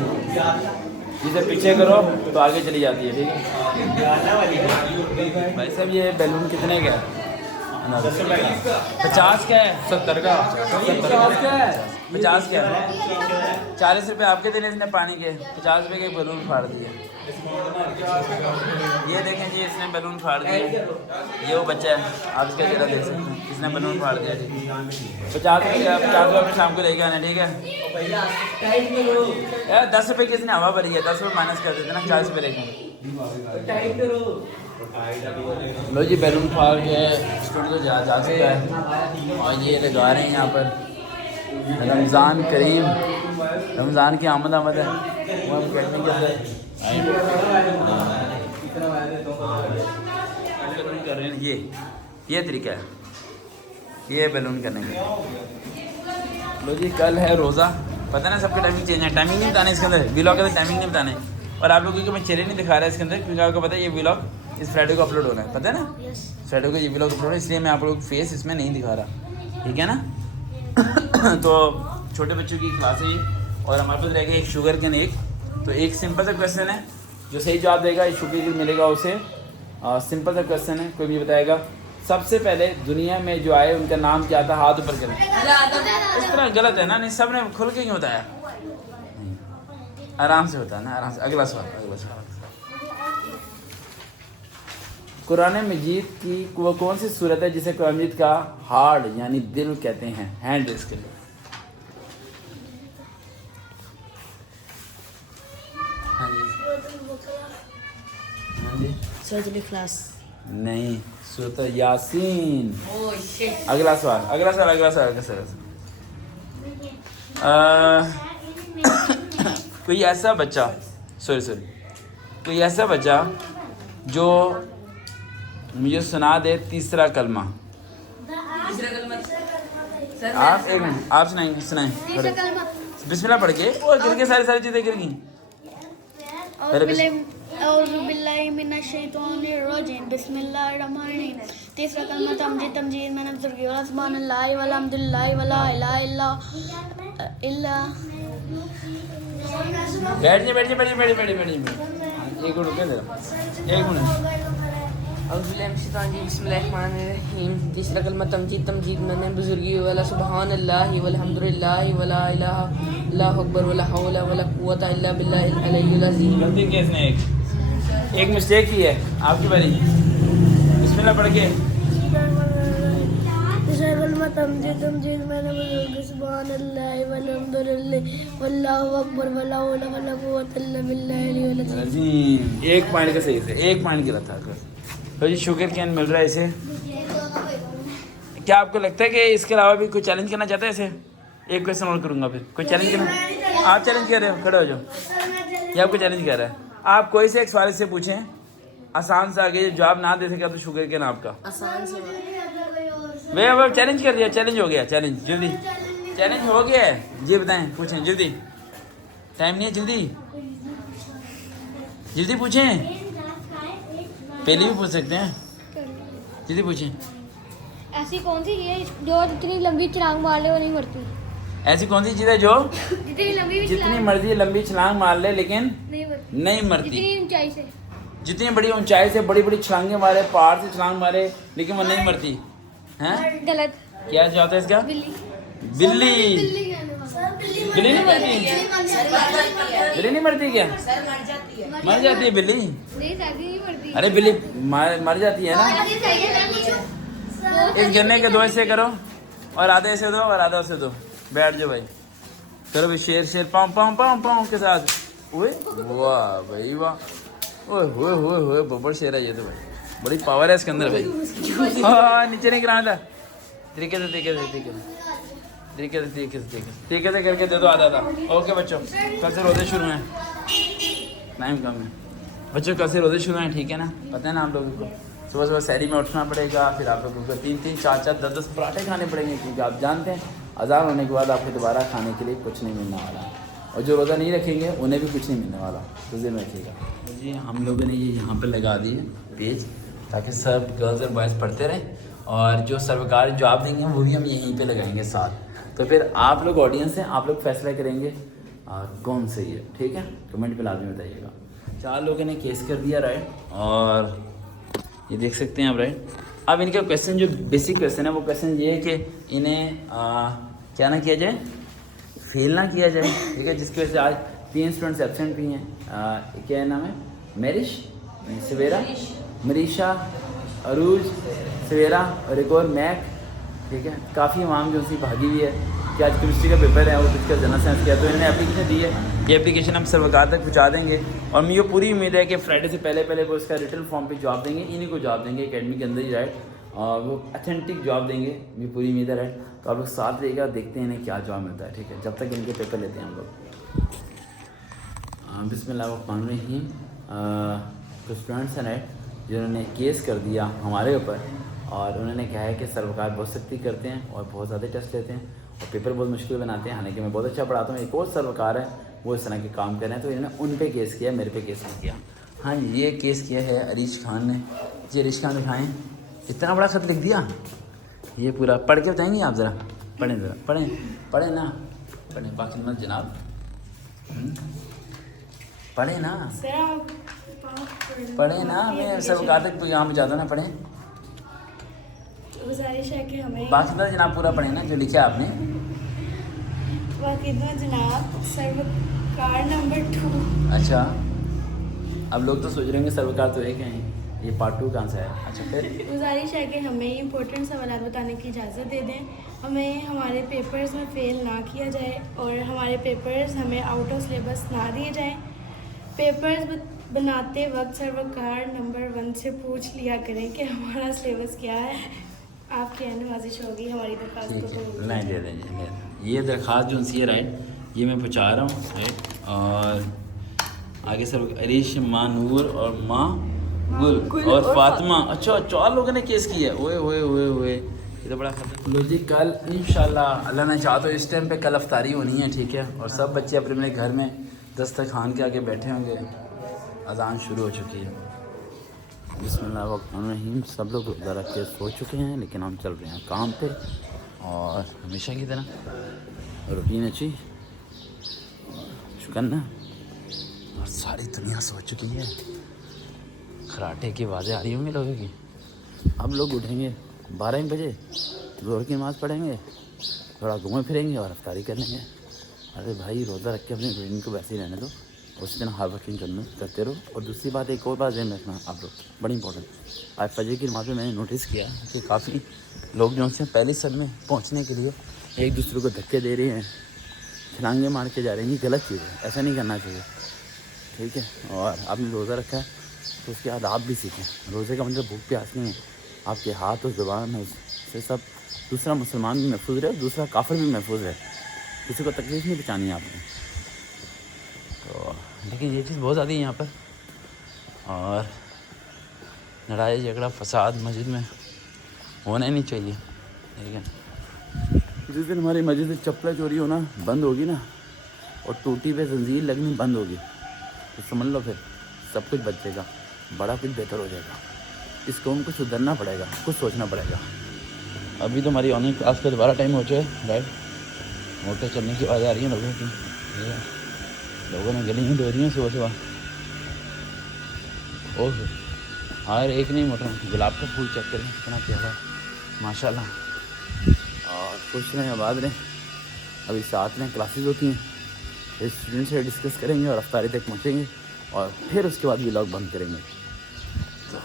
जिसे पीछे करो तो आगे चली जाती है ठीक है। भाई साहब ये बैलून कितने का है? 50 का है, 70 का, 50 का है, 50 का है, 40 रुपये आपके देने इसने पानी के, 50 रुपये के बैलून फाड़ दिए। ये देखें जी इसने बैलून फाड़ दिए, ये वो बच्चा है, आप इसका चेहरा देख सकते हैं, इसने बैलून फाड़ दिया जी। 50 रुपये का, 50 रुपये शाम को लेके आना ठीक है यार। 10 रुपये की इसने हवा भरी है, 10 रुपये माइनस कर देते ना, 40 रुपये लेके। लो जी बैलून फाड़ के स्टूडियो जा सकता है। और ये लगा रहे हैं यहाँ पर, रमज़ान करीम, रमज़ान की आमद है, वो हम कहते हैं कर रहे हैं। ये तरीका है ये बैलून करने का। लो जी कल है रोज़ा, पता ना सबके टाइमिंग चेंज है, टाइमिंग नहीं बताने इसके अंदर, व्लॉग के अंदर टाइमिंग नहीं बताने। और आप लोगों को मैं चेहरे नहीं दिखा रहा इसके अंदर, क्योंकि आपको पता है ये व्लॉग इस फ्राइडे को अपलोड होना है, पता है ना? फ्राइडे को ये व्लॉग अपलोड है, इसलिए मैं आप लोग फेस इसमें नहीं दिखा रहा, ठीक है ना? तो छोटे बच्चों की क्लास है ये, और हमारे पास रहेगा एक शुगर कैन एक। तो एक सिंपल सा क्वेश्चन है, जो सही जवाब देगा शुगर कैन मिलेगा उसे। सिंपल सा क्वेश्चन है, कोई भी बताएगा। सबसे पहले दुनिया में जो आए उनका नाम क्या था? हाथ ऊपर करें। इस तरह गलत है ना, नहीं सब ने खुल के क्यों बताया? आराम से होता है ना, आराम से। अगला सवाल। कुरान मजीद की वो कौन सी सूरत है जिसे कुरान मजीद का हार्ट यानी दिल कहते हैं? हैंड रेस के लिए। हाँ जी सूरत इखलास। नहीं, सूरत यासीन। अगला सवाल। कोई ऐसा बच्चा कोई ऐसा बच्चा जो मुझे सुना दे तीसरा कलमा। आप एक मिनट, आप सुनाएं। बिस्मिल्लाह पढ़ के और गिर के सारी चीज़ें गिर गई। तीसरा कलमा तमजीद मैंने सुभानअल्लाह वल्हम्दुलिल्लाह वला इलाहा इल्ला। बैठ जाइए। एक मिनट। तीसरा कलमा तमजीद मैंने बुजुर्गी वाला सुभानअल्लाह वल्हम्दुलिल्लाह वला इलाहा अल्लाहु अकबर वला हौला वला कुव्वता इल्ला बिल्लाहिल अलिय्यिल अज़ीम। गलती की इसने एक मिस्टेक की है, आपकी बारी। बिस्मिल्लाह पढ़ के। तीसरा कलमा तमजीद मैंने बुजुर्गी सुभानअल्लाह वल्हम्दुलिल्लाह वल्लाहु अकबर वला हौला वला कुव्वता इल्ला बिल्लाहिल अज़ीम। एक पॉइंट का सही से, एक पॉइंट गिरा था। तो जी शुगर कैन मिल रहा है इसे। क्या आपको लगता है कि इसके अलावा भी कोई चैलेंज करना चाहता है इसे? एक क्वेश्चन और करूँगा फिर। कोई चैलेंज करना? आप चैलेंज कर रहे हो, खड़े हो जाओ। ये आपको चैलेंज कर रहा है। आप कोई से एक सवाल से पूछें, आसान से, आगे जवाब ना दे सके तो शुगर कैन आपका। भैया अब चैलेंज कर दिया, चैलेंज हो गया। चैलेंज जल्दी, चैलेंज हो गया है जी, बताएं, पूछें जल्दी, टाइम नहीं है, जल्दी पूछें। पहले भी पूछ सकते हैं, जल्दी पूछें। ऐसी कौन सी चीज़ है जो जितनी लंबी छलांग मार ले वो नहीं मरती? ऐसी कौन सी चीज़ है जो जितनी मर्जी लंबी छलांग मार ले लेकिन नहीं मरती? जितनी ऊंचाई से, जितनी बड़ी ऊंचाई से बड़ी छलांगे मारे, पहाड़ से छलांग मारे, लेकिन वो नहीं मरती हैं? गलत। क्या जवाब है इसका? बिल्ली नहीं मरती? बिल्ली नहीं मरती क्या? मर जाती है बिल्ली। नहीं मरती। अरे बिल्ली मर जाती है ना। इस गन्ने के दो ऐसे करो और आधे ऐसे दो और आधा ऐसे दो। बैठ जाओ भाई, करो भाई। शेर पाँव के साथ। ओए वाह भाई वाह, ओए बब्बर शेर है ये तो भाई, बड़ी पावर है इसके अंदर भाई। हाँ नीचे नहीं गिराना था। तरीके से करके दे दो आधा। ओके बच्चों, कल से रोजे शुरू हैं, टाइम कम है बच्चों, कल से रोजे शुरू हैं, ठीक है ना? पता है ना आप लोगों को, सुबह सहरी में उठना पड़ेगा, फिर आप लोगों को 3-3, 4-4, 10-10 पराठे खाने पड़ेंगे, क्योंकि आप जानते हैं अज़ान होने के बाद आपको दोबारा खाने के लिए कुछ नहीं मिलने वाला, और जो रोज़ा नहीं रखेंगे उन्हें भी कुछ नहीं मिलने वाला, तो ज़हन रखिएगा जी। हम लोगों ने ये यहाँ पर लगा दिए पेज, ताकि सब गर्ल्स और बॉयज़ पढ़ते रहें, और जो सरकार जवाब देंगे वो भी हम यहीं पे लगाएंगे साथ। तो फिर आप लोग ऑडियंस हैं, आप लोग फैसला करेंगे कौन सही है, ठीक है? कमेंट पे लाजमी बताइएगा। 4 लोगों ने केस कर दिया, राइट? और ये देख सकते हैं आप, राइट? अब इनका क्वेश्चन जो बेसिक क्वेश्चन है वो क्वेश्चन ये है कि इन्हें क्या ना किया जाए, फेल ना किया जाए, ठीक है? जिसकी वजह से आज 3 स्टूडेंट्स एब्सेंट भी हैं। क्या नाम है? मेरिश, सवेरा, मरीशा, अरूज, सवेरा और एक और मैक, ठीक है? काफ़ी इमाम जो उनसी भागी हुई है कि आज केमिस्ट्री का पेपर है और उसका जनरल साइंस किया, तो इन्होंने एप्लीकेशन दी है। ये एप्लीकेशन हम सरवकार तक पहुँचा देंगे, और मुझे पूरी उम्मीद है कि फ्राइडे से पहले वो इसका रिटर्न फॉर्म पे जवाब देंगे, इन्हीं को जवाब देंगे एकेडमी के अंदर ही, राइट? और वो अथेंटिक जवाब देंगे, मुझे पूरी उम्मीद है, राइट? तो आप लोग साथ रहिएगा, देखते हैं इन्हें क्या जवाब मिलता है, ठीक है? जब तक इनके पेपर लेते हैं हम लोग। बिस्मिल्लाहिर्रहमानिर्रहीम। कुछ स्टूडेंट्स हैं, राइट, जिन्होंने केस कर दिया हमारे ऊपर, और उन्होंने कहा है कि सरकार बहुत सख्ती करते हैं और बहुत ज़्यादा टेस्ट लेते हैं और पेपर बहुत मुश्किल बनाते हैं। हालांकि मैं बहुत अच्छा पढ़ाता हूँ, एक और सरकार है वो इस तरह के काम कर रहे हैं, तो इन्होंने उन पे केस किया, मेरे पे केस नहीं किया। हाँ जी, ये केस किया है अरीश खान ने। जी अरीश खान दिखाएं, इतना बड़ा खत लिख दिया। ये पूरा पढ़ के बताएंगे आप ज़रा? पढ़ें ज़रा, पढ़ें ना, पढ़ें बाकी मत जनाब, पढ़े ना, पढ़े ना। मैं सब तक यहाँ पे जाता ना, पढ़ें। गुजारिश है कि हमें बाकी मत जनाब, पूरा पढ़े ना जो लिखा आपने। वाकिद में जनाब सर्वकार नंबर 2। अच्छा, अब लोग तो सोच रहे होंगे सर्वकार तो एक हैं, ये पार्ट 2 कहाँ से है? अच्छा फिर गुजारिश है कि हमें इम्पोर्टेंट सवाल बताने की इजाज़त दे दें, हमें हमारे पेपर्स में फ़ेल ना किया जाए और हमारे पेपर्स हमें आउट ऑफ सिलेबस ना दिए जाएं। पेपर्स बनाते वक्त सर्वकार नंबर 1 से पूछ लिया करें कि हमारा सिलेबस क्या है। आपकी नवाजिश होगी हमारी दरख्वास्त ठीक को है, कबूल नहीं दे देंगे। ये दरख्वास्त जो सी है राइट, ये मैं पहुँचा रहा हूँ राइट। और आगे सर अरीश, माँ नूर और माँ गुल और फातिमा। अच्छा 4 लोगों ने केस किया है। ओए ओए ओए ओए, ये तो बड़ा खतरनाक। लो जी, कल इंशाल्लाह अल्लाह ने चाहा तो इस टाइम पे कल अफ्तारी होनी है, ठीक है। और सब बच्चे अपने अपने घर में दस्तरखान के आगे बैठे होंगे, अजान शुरू हो चुकी है। बिस्मिल्लाहिर्रहमानिर्रहीम। सब लोग रोज़ा रख के सो चुके हैं, लेकिन हम चल रहे हैं काम पे और हमेशा की तरह रूटीन अच्छी शुक्र ना। और सारी दुनिया सो चुकी है, खराटे की आवाज़ें आ रही होंगी लोगों की। अब लोग उठेंगे 12 बजे, ज़ोहर की नमाज़ पढ़ेंगे, थोड़ा घूमे फिरेंगे और अफ्तारी कर लेंगे। अरे भाई, रोज़ा रख के अपने रूटीन को वैसे ही रहने दो, उसी दिन हार्ड वर्किंग करते रहो। और दूसरी बात, एक और बात ध्यान रखना आप लोग, बड़ी इंपॉर्टेंट। आज फजर की नमाज़ में मैंने नोटिस किया कि काफ़ी लोग जो हैं पहली सन में पहुंचने के लिए एक दूसरे को धक्के दे रहे हैं, छलांगे मार के जा रहे हैं। ये गलत चीज़ है, ऐसा नहीं करना चाहिए, ठीक है। और आपने रोज़ा रखा है तो उसके बाद आप भी सीखें। रोज़े का मतलब भूख प्यास नहीं है, आपके हाथ और ज़ुबान है उससे सब दूसरा मुसलमान भी महफूज रहे, दूसरा काफिर भी महफूज है। किसी को तकलीफ़ नहीं पहुँचानी है आपने। तो लेकिन ये चीज़ बहुत ज़्यादा है यहाँ पर, और लड़ाई झगड़ा फसाद मस्जिद में होना ही नहीं चाहिए, ठीक है। जिस दिन हमारी मस्जिद से चप्पलें चोरी होना बंद होगी ना, और टूटी पे जंजीर लगनी बंद होगी, तो समझ लो फिर सब कुछ बचेगा, बड़ा कुछ बेहतर हो जाएगा। इस कौम को सुधरना पड़ेगा, कुछ सोचना पड़ेगा। अभी तो हमारी ऑनलाइन क्लास का दोबारा टाइम हो चुका है राइट। मोटर चलने की आवाज़ आ रही है लोगों की, लोगों ने गली में दो रही हैं सुबह सुबह। ओह यार, एक नहीं मोटर, गुलाब का फूल चेक करें कितना प्यारा माशाल्लाह। और खुश रहें, आबाद रहें। अभी साथ में क्लासेस होती हैं, फिर स्टूडेंट से डिस्कस करेंगे और अफ्तारी तक पहुँचेंगे, और फिर उसके बाद व्लॉग बंद करेंगे। तो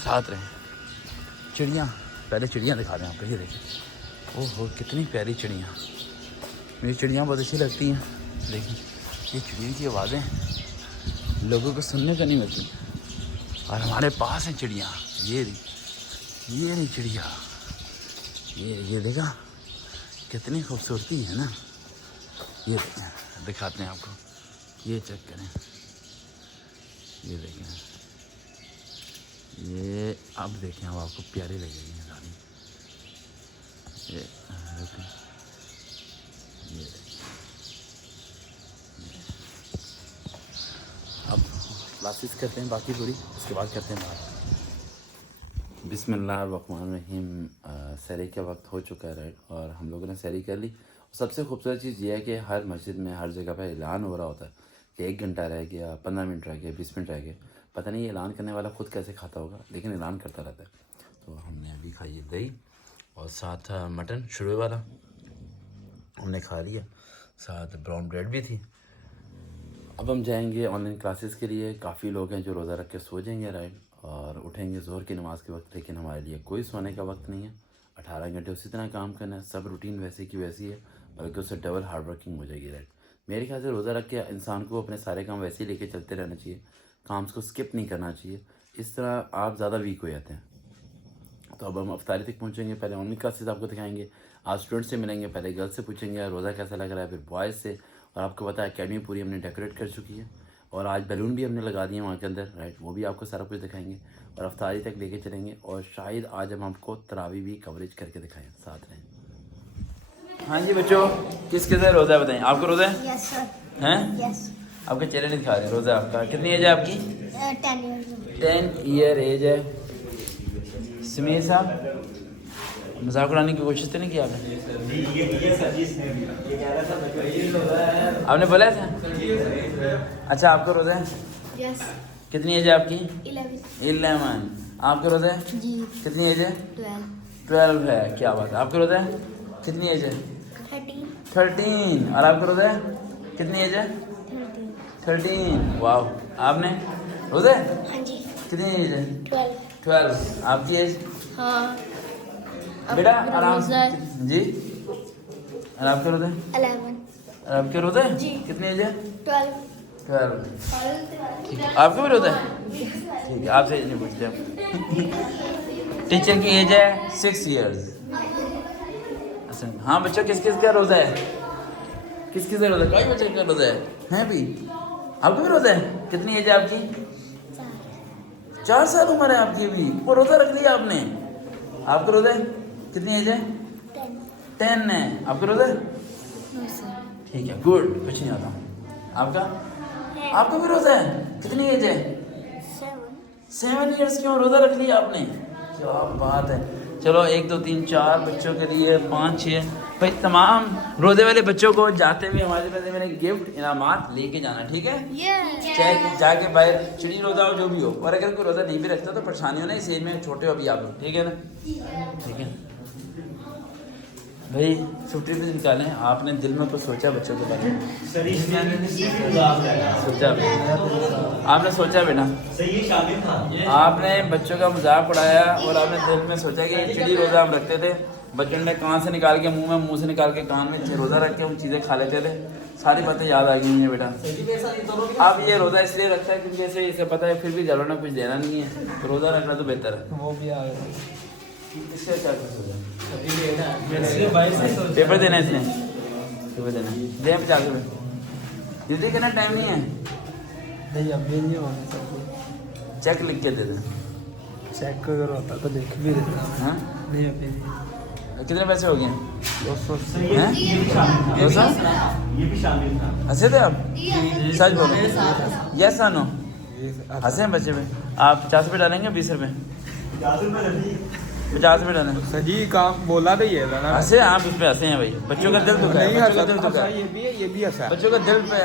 साथ रहें। चिड़ियाँ, पहले चिड़ियाँ दिखा दें आपको, ये देखिए। ओह हो, कितनी प्यारी चिड़ियाँ, मुझे चिड़ियाँ बहुत अच्छी लगती हैं। देखिए ये चिड़ियों की आवाज़ें लोगों को सुनने को नहीं मिलती, और हमारे पास हैं चिड़ियाँ। ये नहीं चिड़िया, ये देखा कितनी खूबसूरती है ना। ये देखें, दिखाते हैं आपको, ये चेक करें, ये देखें, ये अब देखें, अब आपको प्यारी लगेगी सारी। ये देखें, ये देखें। अब क्लासेस करते हैं बाकी पूरी, उसके बाद करते हैं बात। बिस्मिल्लाहिर्रहमानिर्रहीम। सहरी का वक्त हो चुका है राइट, और हम लोगों ने सहरी कर ली। सबसे खूबसूरत चीज़ ये है कि हर मस्जिद में हर जगह पर ऐलान हो रहा होता है कि 1 घंटा रह गया, 15 मिनट रह गए, 20 मिनट रह गए। पता नहीं ये ऐलान करने वाला ख़ुद कैसे खाता होगा, लेकिन ऐलान करता रहता है। तो हमने अभी खाई दही और साथ मटन शुरू वाला हमने खा लिया, साथ ब्राउन ब्रेड भी थी। अब हम जाएंगे ऑनलाइन क्लासेस के लिए। काफ़ी लोग हैं जो रोज़ा रख के सो जाएंगे राइट, और उठेंगे ज़ोहर की नमाज़ के वक्त। लेकिन हमारे लिए कोई सोने का वक्त नहीं है, 18 घंटे उसी तरह काम करना है। सब रूटीन वैसे की वैसी है, बल्कि उससे डबल हार्ड वर्किंग हो जाएगी राइट। मेरे ख्याल से रोज़ा रख के इंसान को अपने सारे काम वैसे ही लेके चलते रहना चाहिए, काम को स्किप नहीं करना चाहिए। इस तरह आप ज़्यादा वीक हो जाते हैं। तो अब हम अफ्तारी तक पहुँचेंगे। पहले ऑनलाइन क्लासेस आपको दिखाएंगे, आज स्टूडेंट से मिलेंगे, पहले गर्ल्स से पूछेंगे रोज़ा कैसा लग रहा है, फिर बॉयज़ से। और आपको पता है अकेडमी पूरी हमने डेकोरेट कर चुकी है, और आज बैलून भी हमने लगा दिए वहाँ के अंदर राइट, वो भी आपको सारा कुछ दिखाएंगे और अफ्तारी तक लेके चलेंगे। और शायद आज हम आपको तरावी भी कवरेज करके दिखाएं, साथ रहें। हाँ जी बच्चों, किस किस रोज़ा है बताएं। आपको रोज़ा है? Yes sir. हैं? यस। आपके चेहरे नहीं दिखा रहे। रोज़ा आपका कितनी एज है आपकी? 10 years 10 ईयर एज है। समीर साहब मजाक उड़ाने की कोशिश तो नहीं की आपने? आपने बोला था? अच्छा आपका रोज़ा है? यस कितनी एज है आपकी? 11 11। आपका रोज़ा है? जी कितनी एज है? 12 12 है। क्या बात है। आपका रोज़ा है? कितनी एज है? 13 13। और आपका रोज़ा है? कितनी एज है? 13। वाह। आपने रोज़ा है? हाँ जी कितनी एज है? 12 आपकी एज? हाँ बेटा मेरा आराम रोज़ा है। जी। और आपका रोज़ा है? 11 और आपके रोज़ा है? जी। कितनी एज है? 12 12। ठीक है। आपका भी रोज़ा है? ठीक है। आपसे नहीं पूछते हम। टीचर की एज है 6 इयर्स। अच्छा हाँ बच्चों किस किस का रोज़ा है? किस किस का रोज़ा? कई बच्चे का रोज़ा है भी? आपका भी रोज़ा है? कितनी एज है आपकी? 4 साल उम्र है आपकी भी। वो रोज़ा रख लिया आपने? आपका रोज़ा है? कितनी एज है? 10 है। आपका रोज़ा है? ठीक है गुड। कुछ नहीं आता। आपका? आपका भी रोज़ा है? कितनी एज है? 7 इयर्स क्यों रोज़ा रख लिया आपने? क्या बात है। चलो 1 2 3 4 बच्चों के लिए 5 6 भाई तमाम रोज़े वाले बच्चों को जाते हुए हमारे पास मैंने गिफ्ट इनामात लेके जाना। ठीक है? चाहे जाके बाहर चिड़ी रोज़ा हो जो भी हो। और अगर कोई रोज़ा नहीं भी रखता तो परेशानी हो ना इस एज में छोटे हो अभी आप लोग। ठीक है ना? ठीक है भाई 50 पे निकालें। आपने दिल में कुछ सोचा बच्चों के बारे में? सोचा आपने सोचा बेटा? आपने बच्चों का मजाक उड़ाया और आपने दिल में सोचा कि चिड़ी रोज़ा हम रखते थे। बच्चों ने कान से निकाल के मुंह से निकाल के कान में रोज़ा रख के हम चीज़ें खा लेते थे। सारी बातें याद आ गई मुझे बेटा। आप ये रोज़ा इसलिए रखता है क्योंकि जैसे इसे पता है फिर भी घरों ने कुछ देना नहीं है तो रोज़ा रखना तो बेहतर है। वो भी आ गया। इसका क्या कुछ होगा? पेपर देना है इसने? पेपर देना है। दे 50 रुपये। जल्दी करना टाइम नहीं है। नहीं अभी नहीं होने सकते। चेक लिख के दे दें। चेक अगर होता तो देख भी देता। हाँ नहीं अभी नहीं। कितने पैसे हो गए? 200 हैं? 200? ये भी शामिल था। हंसे थे आप? सच बोलो। यस या नो? हंसे हैं बच्चे पे? आप 50 रुपये डालेंगे 20 रुपये? 50 रुपये डालें। सजी काम बोला तो ये था ना। हंसे आप उस पर हंसे हैं भाई। बच्चों का दिल दुखा है। नहीं बच्चों का दिल दुखा हंसा है। ये भी है ये भी हंसा। बच्चों का दिल पे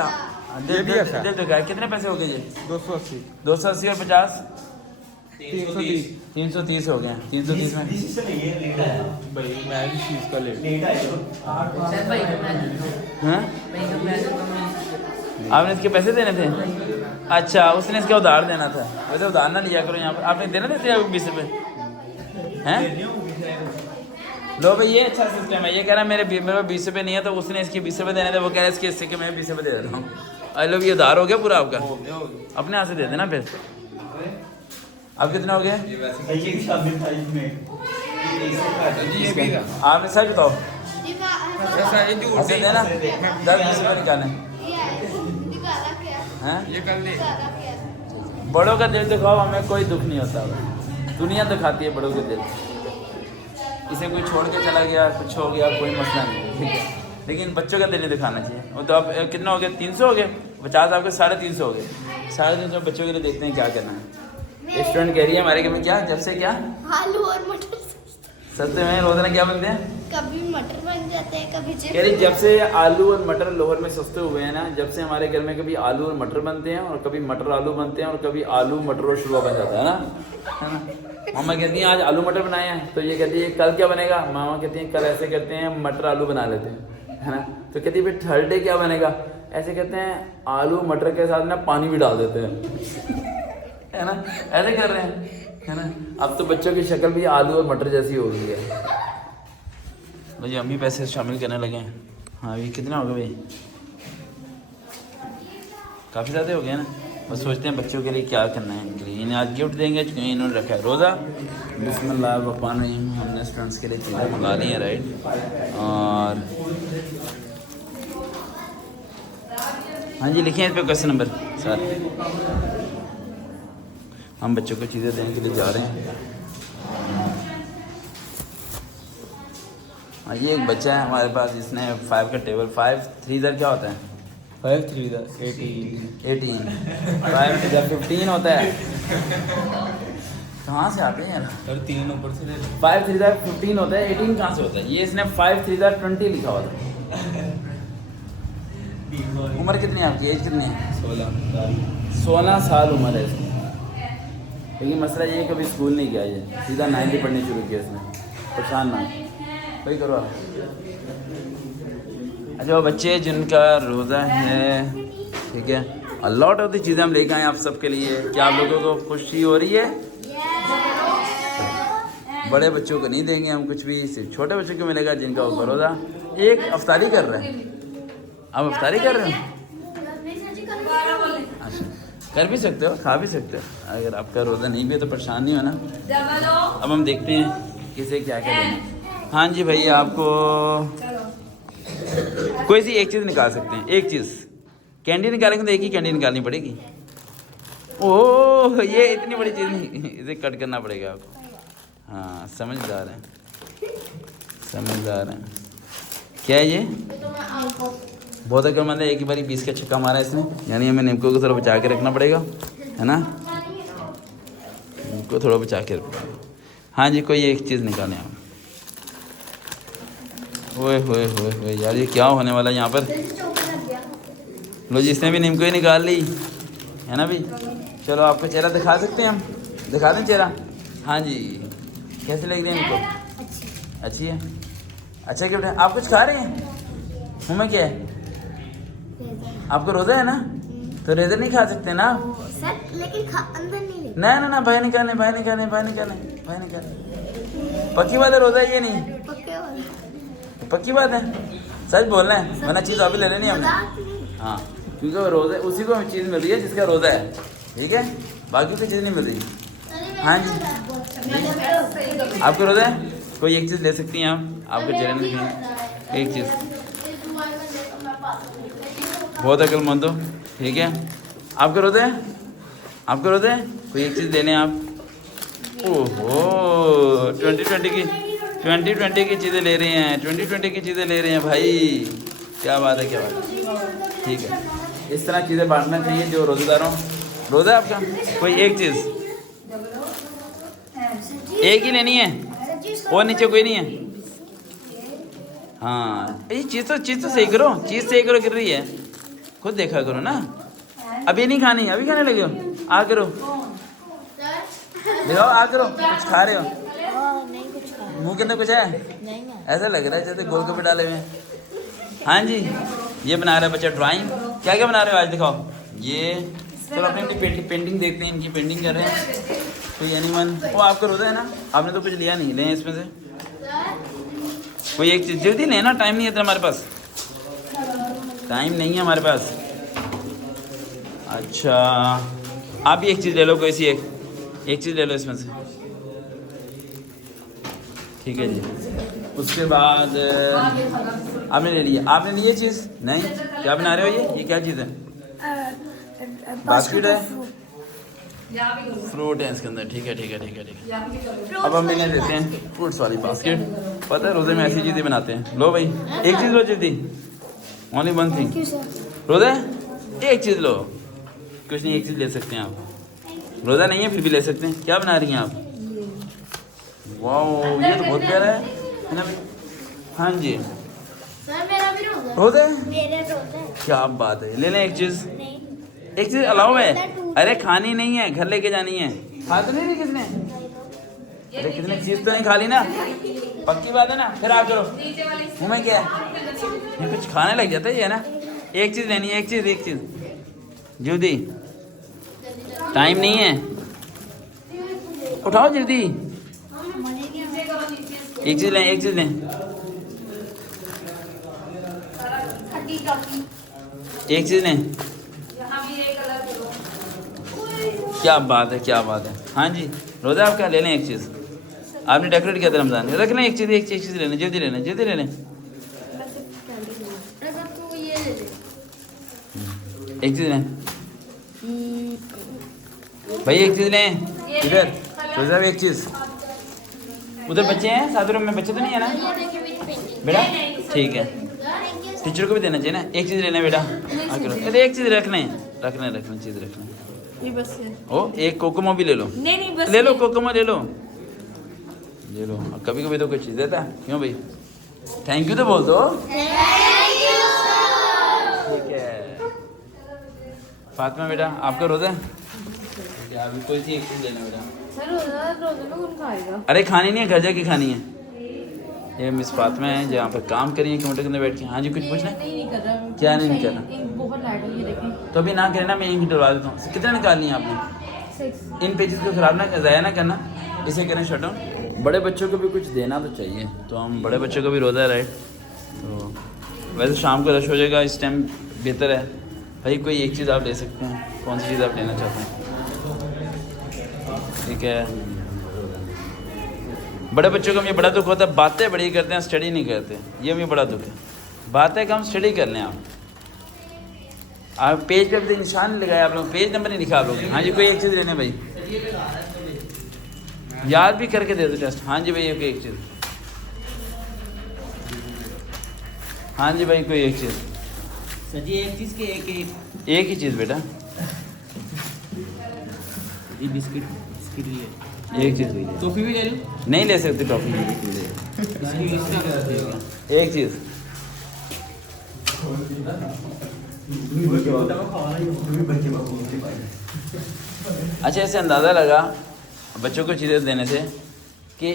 ये भी हंसा। दिल दुखा है। कितने पैसे हो गए ये? 280 280 और 50? 330 330 हो गए। 330 में भाई मैं भी चीज़ का लेट। हाँ? आपने इसके पैसे देने थे? अच्छा उसने इसका उधार देना था। वैसे उधार ना लिया करो यहाँ पर। आपने देना देते हैं 20 रुपये? हैं? लो भाई ये अच्छा सिस्टम है। ये कह रहा है मेरे 20 रुपये नहीं है तो उसने इसके 20 रुपये देने थे। वो कह रहा है इसके हिस्से के मैं 20 रुपये दे देता हूँ। आई लो ये उधार हो गया पूरा आपका? अपने हाथ से दे देना फिर। अब कितने हो गए? आपने सच बताओ। ऐसे देना 10-20 रुपये निकालें। हैं? बड़ों का दिल दिखाओ हमें कोई दुख नहीं होता। दुनिया दिखाती है बड़ों के दिल। इसे कोई छोड़ के चला गया कुछ हो गया कोई मसला नहीं है। ठीक है लेकिन बच्चों का दिल नहीं दिखाना चाहिए। वो तो अब कितना हो गया? 300 हो गए। 50 आपके 350 हो गए। 350 बच्चों के लिए देखते हैं क्या करना है। स्टूडेंट कह रही है हमारे घर में क्या जब से क्या आलू और मटर सस्ते में रोजाना क्या बनते हैं? कभी मटर बन जाते हैं कभी कह रही जब से आलू और मटर लोहर में सस्ते हुए हैं ना जब से हमारे घर में कभी आलू और मटर बनते हैं और कभी मटर आलू बनते हैं और कभी आलू मटर और शुरुआ बन जाता है ना। मामा कहती हैं आज आलू मटर बनाए हैं तो ये कहती है कल क्या बनेगा? मामा कहती हैं कल ऐसे करते हैं मटर आलू बना लेते हैं है ना। तो कहती है फिर थर्ड डे क्या बनेगा? ऐसे कहते हैं आलू मटर के साथ ना पानी भी डाल देते हैं है ना। ऐसे कर रहे हैं है ना। अब तो बच्चों की शक्ल भी आलू और मटर जैसी हो गई है। भाई हम भी पैसे शामिल करने लगे हैं। हाँ अभी कितना हो गया भाई? काफ़ी ज़्यादा हो गया ना। बस सोचते हैं बच्चों के लिए क्या करना है इनके लिए। इन्हें आज गिफ्ट देंगे क्योंकि इन्होंने रखा है रोज़ा। बिस्मिल्लाह रहमान रहीम। हमने स्टूडेंट्स के लिए चीज़ें मंगा ली हैं राइट। और हाँ जी लिखिए इस पर क्वेश्चन नंबर सर। हम बच्चों को चीज़ें देने के लिए जा रहे हैं। हाँ ये एक बच्चा है हमारे पास जिसने 5 का टेबल 5 3 इधर क्या होता है? 5 3 दा 18 18 5 जब 15 होता है कहाँ से आते हैं यार और 3 ऊपर से ले 5 3 15 होता है 18 कहाँ से होता है ये इसने 5 3 20 लिखा हुआ था उम्र कितनी है आपकी एज कितनी है 16 साल उम्र है इसकी लेकिन मसला ये है कभी स्कूल नहीं गया ये सीधा 9वीं पढ़नी शुरू किया इसने परेशान ना वही करो आप अच्छा वो बच्चे जिनका रोज़ा है ठीक है लॉट ऑफ दी चीज़ें हम लेकर आए आप सबके लिए क्या आप लोगों को खुशी हो रही है बड़े बच्चों को नहीं देंगे हम कुछ भी सिर्फ छोटे बच्चों को मिलेगा जिनका ऊपर रोज़ा एक अफ्तारी कर रहे हैं आप अफ्तारी कर रहे हैं अच्छा कर भी सकते हो खा भी सकते हो अगर आपका रोज़ा नहीं भी है तो परेशान नहीं होना अब हम देखते हैं किसे क्या क्या देंगे हाँ जी भाई आपको कोई सी एक चीज़ निकाल सकते हैं एक चीज़ कैंडी निकालेंगे तो एक ही कैंडी निकालनी पड़ेगी ओह ये इतनी बड़ी चीज़ नहीं इसे कट करना पड़ेगा आपको हाँ समझदार हैं क्या है ये बहुत अक्लमंद है एक ही बारी 20 का छक्का मारा इसने यानी हमें निम्को को थोड़ा बचा के रखना पड़ेगा है ना निम्को थोड़ा बचा के रखना हाँ जी कोई एक चीज़ निकालें आप ओए होए होए होए यार ये क्या होने वाला है यहाँ पर लो जी इसने भी निम्को ही निकाल ली है ना भी चलो आपको चेहरा दिखा सकते हैं हम दिखा दें चेहरा हाँ जी कैसे लग रही है इनको अच्छी है अच्छा क्या बेटा आप कुछ खा रहे हैं मुँह में क्या है आपको रोज़ा है ना तो रेजर नहीं खा सकते ना सर लेकिन अंदर नहीं ले ना ना ना भाई निकालें पक्की बात है रोज़ा ये नहीं पक्के वाले पक्की बात है सच बोलना है वरना चीज़ अभी ले लेनी है हमने हाँ क्योंकि वो रोज़ा उसी को चीज़ मिल रही है जिसका रोज़ा है ठीक है बाकी कोई चीज़ नहीं मिल रही हाँ जी आपको रोज़ा है कोई एक चीज़ ले सकती हैं आप आपके चेहरे में दिखें एक चीज़ बहुत अक्लमंद हो ठीक है आपको रोज़ा है कोई एक चीज़ लेने आप ओहो 2020 की चीज़ें ले रहे हैं 2020 की चीज़ें ले रहे हैं भाई क्या बात है ठीक है इस तरह चीज़ें बांटना चाहिए जो रोज़ेदार हों रोज़ा आपका कोई एक चीज़ एक ही लेनी है और नीचे कोई नहीं है हाँ ये चीज़ तो सही करो गिर रही है खुद देखा करो ना अभी नहीं खानी अभी खाने लगे हो आ करो दिखाओ आ करो कुछ खा रहे हो मुंह के अंदर कुछ है ऐसा लग रहा है जैसे गोलगप्पे डाले हुए हैं हाँ जी ये बना रहा है बच्चा ड्राइंग क्या क्या बना रहे हो आज दिखाओ ये चलो अपनी पेंटिंग देखते हैं इनकी पेंटिंग कर रहे हैं कोई एनिमल वो आपका रोज़ा है ना आपने तो कुछ लिया नहीं लें इसमें से कोई एक चीज़ जल्दी लेना टाइम नहीं है हमारे पास अच्छा आप भी एक चीज़ ले लो कोई सी एक चीज़ ले लो इसमें से ठीक है जी उसके बाद आपने ले लिया आपने ली ये चीज़ नहीं क्या बना रहे हो ये क्या चीज़ है बास्केट है फ्रूट है इसके अंदर ठीक है अब हम इन्हें देते हैं फ्रूट्स वाली बास्केट पता है रोज़े में ऐसी चीज़ें बनाते हैं लो भाई एक चीज़ लो जल्दी ओनली वन थिंग रोज़ा एक चीज़ लो कुछ नहीं एक चीज़ ले सकते हैं आप रोज़ा नहीं है फिर भी ले सकते हैं क्या बना रही हैं आप वाह ये तो बहुत प्यारा है ना हाँ जी सर मेरा भी रोज़ा मेरे रोज़ा क्या बात है ले लें एक चीज़ अलाउ है अरे खानी नहीं है घर लेके जानी है खा तो नहीं रही किसने अरे किसने चीज़ तो नहीं खा ली ना पक्की बात है ना फिर आप करो मुँह में क्या है ये कुछ खाने लग जाता है ये ना एक चीज़ लेनी है एक चीज़ जल्दी टाइम नहीं है उठाओ जल्दी एक चीज़ लें एक चीज़ लें क्या बात है हाँ जी रोज़ा आपका ले लें एक चीज़ आपने डेकोरेट किया था रमज़ान में रख लें एक चीज़ लेना जल्दी ले लें एक चीज़ लें भाई एक चीज़ लें इधर रोज़ा एक चीज़ उधर बच्चे हैं साथ रूम में बच्चे तो नहीं है ना बेटा ठीक है टीचर को भी देना चाहिए ना। एक चीज़ लेना बेटा, अरे एक चीज़ रखने चीज़ रखने। ये बस है। ओ एक कोकोमो भी ले लो, नहीं बस ले लो कोकोमो ले लो। कभी कभी तो कोई चीज़ देता है, क्यों भाई? थैंक यू तो बोल दो। ठीक है फातिमा बेटा, आपका रोज़ा है? अभी कोई सी एक चीज़ लेना बेटा। सर रोज़े में कौन खाएगा? अरे खानी नहीं है, घर जाके खानी है। ये मिस फातिमा है जो यहाँ पर काम करी है कंप्यूटर के अंदर बैठ के। हाँ जी कुछ पूछना है? नहीं कर रहा। क्या नहीं कर रहा? बहुत लाइट है ये देखें। तो अभी ना करें ना, मैं यहीं डलवा देता हूँ। कितना निकालनी है आपने? 6। इन पेजेस को ख़राब ना ज़ाया ना करना, इसे करें शट डाउन। बड़े बच्चों को भी कुछ देना तो चाहिए, तो हम बड़े बच्चों को भी रोज़ा है राइट। तो वैसे शाम को रश हो जाएगा, इस टाइम बेहतर है भाई कोई एक चीज़ आप ले सकते हैं। कौन सी चीज़ आप लेना चाहते हैं? ठीक है बड़े बच्चों को ये बड़ा दुख होता है, बातें बड़ी करते हैं स्टडी नहीं करते, ये भी बड़ा दुख है। बातें कम स्टडी कर लें आप पेज पे भी निशान नहीं लगाया आप लोग, पेज नंबर नहीं लिखा आप लोग। हाँ जी कोई एक चीज़ लेने भाई, याद भी करके दे दो टेस्ट। हाँ जी भाई कोई एक चीज़। हाँ जी भाई कोई एक चीज़। सर जी एक चीज़ के एक ही चीज़ बेटा, ये बिस्किट लिए एक चीज़। टॉफी भी ले लो। नहीं ले सकते टॉफी, इसका क्या रहेगा? एक चीज़। अच्छा ऐसे अंदाज़ा लगा बच्चों को चीज़ें देने से कि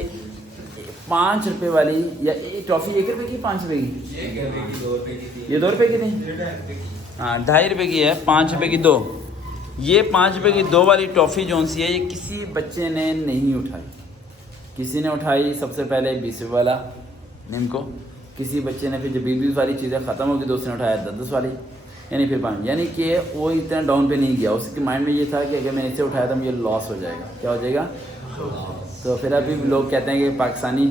5 रुपए वाली या टॉफ़ी 1 रुपए की 5 रुपए की, ये 2 रुपए की थी। हाँ 2.5 रुपए की है, 5 रुपए की 2। ये 5 रुपए की 2 वाली टॉफ़ी जोन सी है, ये किसी बच्चे ने नहीं उठाई। किसी ने उठाई सबसे पहले 20 रुपये वाला निम को, किसी बच्चे ने फिर जब 20 वाली चीज़ें ख़त्म होगी तो उसने उठाया 10 वाली, यानी फिर 5। यानी कि वो इतना डाउन पे नहीं गया, उसके माइंड में ये था कि अगर मैंने इसे उठाया तो मुझे लॉस हो जाएगा। क्या हो जाएगा? तो फिर अभी लोग कहते हैं कि पाकिस्तानी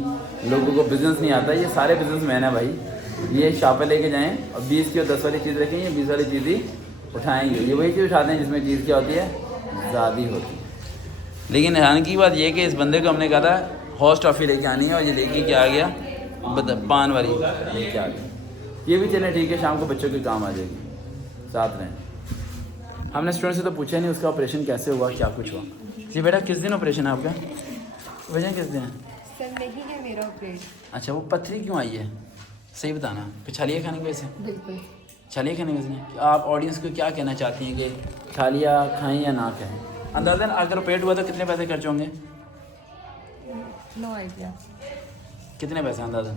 लोगों को बिज़नेस नहीं आता। ये सारे बिज़नेस मैन है भाई, ये शॉपें लेके जाएँ और 20 की और 10 वाली चीज़ रखें, ये 20 वाली चीज़ ही उठाएंगे। ये वही चीज़ उठाते हैं जिसमें चीज़ क्या होती है, ज़्यादा होती है। लेकिन हैरान की बात यह कि इस बंदे को हमने कहा था हॉर्स टॉफ़ी लेके आनी है और ये लेके क्या आ गया, पान वाली लेके आ गया। ये भी चलें ठीक है, शाम को बच्चों के काम आ जाएगी, साथ रहें। हमने स्टूडेंट से तो पूछा नहीं उसका ऑपरेशन कैसे हुआ, क्या कुछ हुआ। जी बेटा किस दिन ऑपरेशन है आपका? वजह किस दिन है? सर नहीं है मेरा ऑपरेशन। अच्छा वो पथरी क्यों आई है, सही बताना। फिर छालिया खाने की वजह से? बिल्कुल। छालिया खाने की वजह से? आप ऑडियंस को क्या कहना चाहती हैं कि छालिया खाएं या ना खाएं? अंदाज़न अगर ऑपरेट हुआ तो कितने पैसे खर्च होंगे? No idea. कितने पैसे अंदाज़न?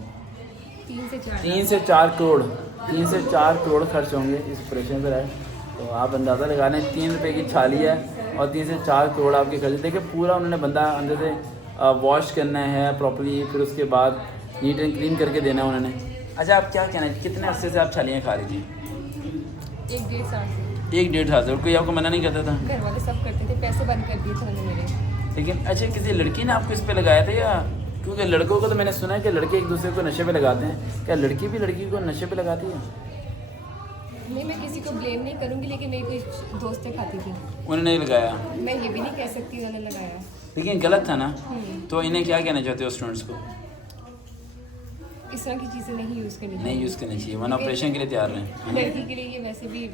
3 से 4। 3 से 4 करोड़, 3 से 4 करोड़ खर्च होंगे इस ऑपरेशन पर है। तो आप अंदाज़ा लगा लें 3 रुपये की छाली है और 3 से 4 करोड़ आपके खर्च। देखिए पूरा उन्होंने बंदा अंदर से वॉश करना है प्रॉपर्ली, फिर उसके बाद नीट एंड क्लीन करके देना है उन्होंने। अच्छा आप क्या कहना है, कितने अरसे से आप छालियाँ खा रही थी? 1-1.5 साल से। 1-1.5 साल से? और कोई आपको मना नहीं करता था? घर वाले सब करते थे, पैसे बंद कर दिए थे उन्होंने मेरे। लेकिन अच्छा किसी लड़की ने आपको इस पे लगाया था या? क्योंकि लड़कों को तो मैंने सुना है कि लड़के एक दूसरे को नशे पे लगाते हैं, क्या लड़की भी लड़की को नशे पे लगाती है? नहीं मैं किसी को ब्लेम नहीं करूँगी, लेकिन मेरी कोई दोस्तें खाती थी। उन्होंने नहीं लगाया, मैं ये भी नहीं कह सकती उन्होंने लगाया। लेकिन गलत था ना। तो इन्हें क्या कहना चाहते हो स्टूडेंट्स को? इस तरह की चीज़ें नहीं यूज़ करनी नहीं यूज़ करनी चाहिए, वरना ऑपरेशन के लिए तैयार रहें। लड़की के लिए ये वैसे भी।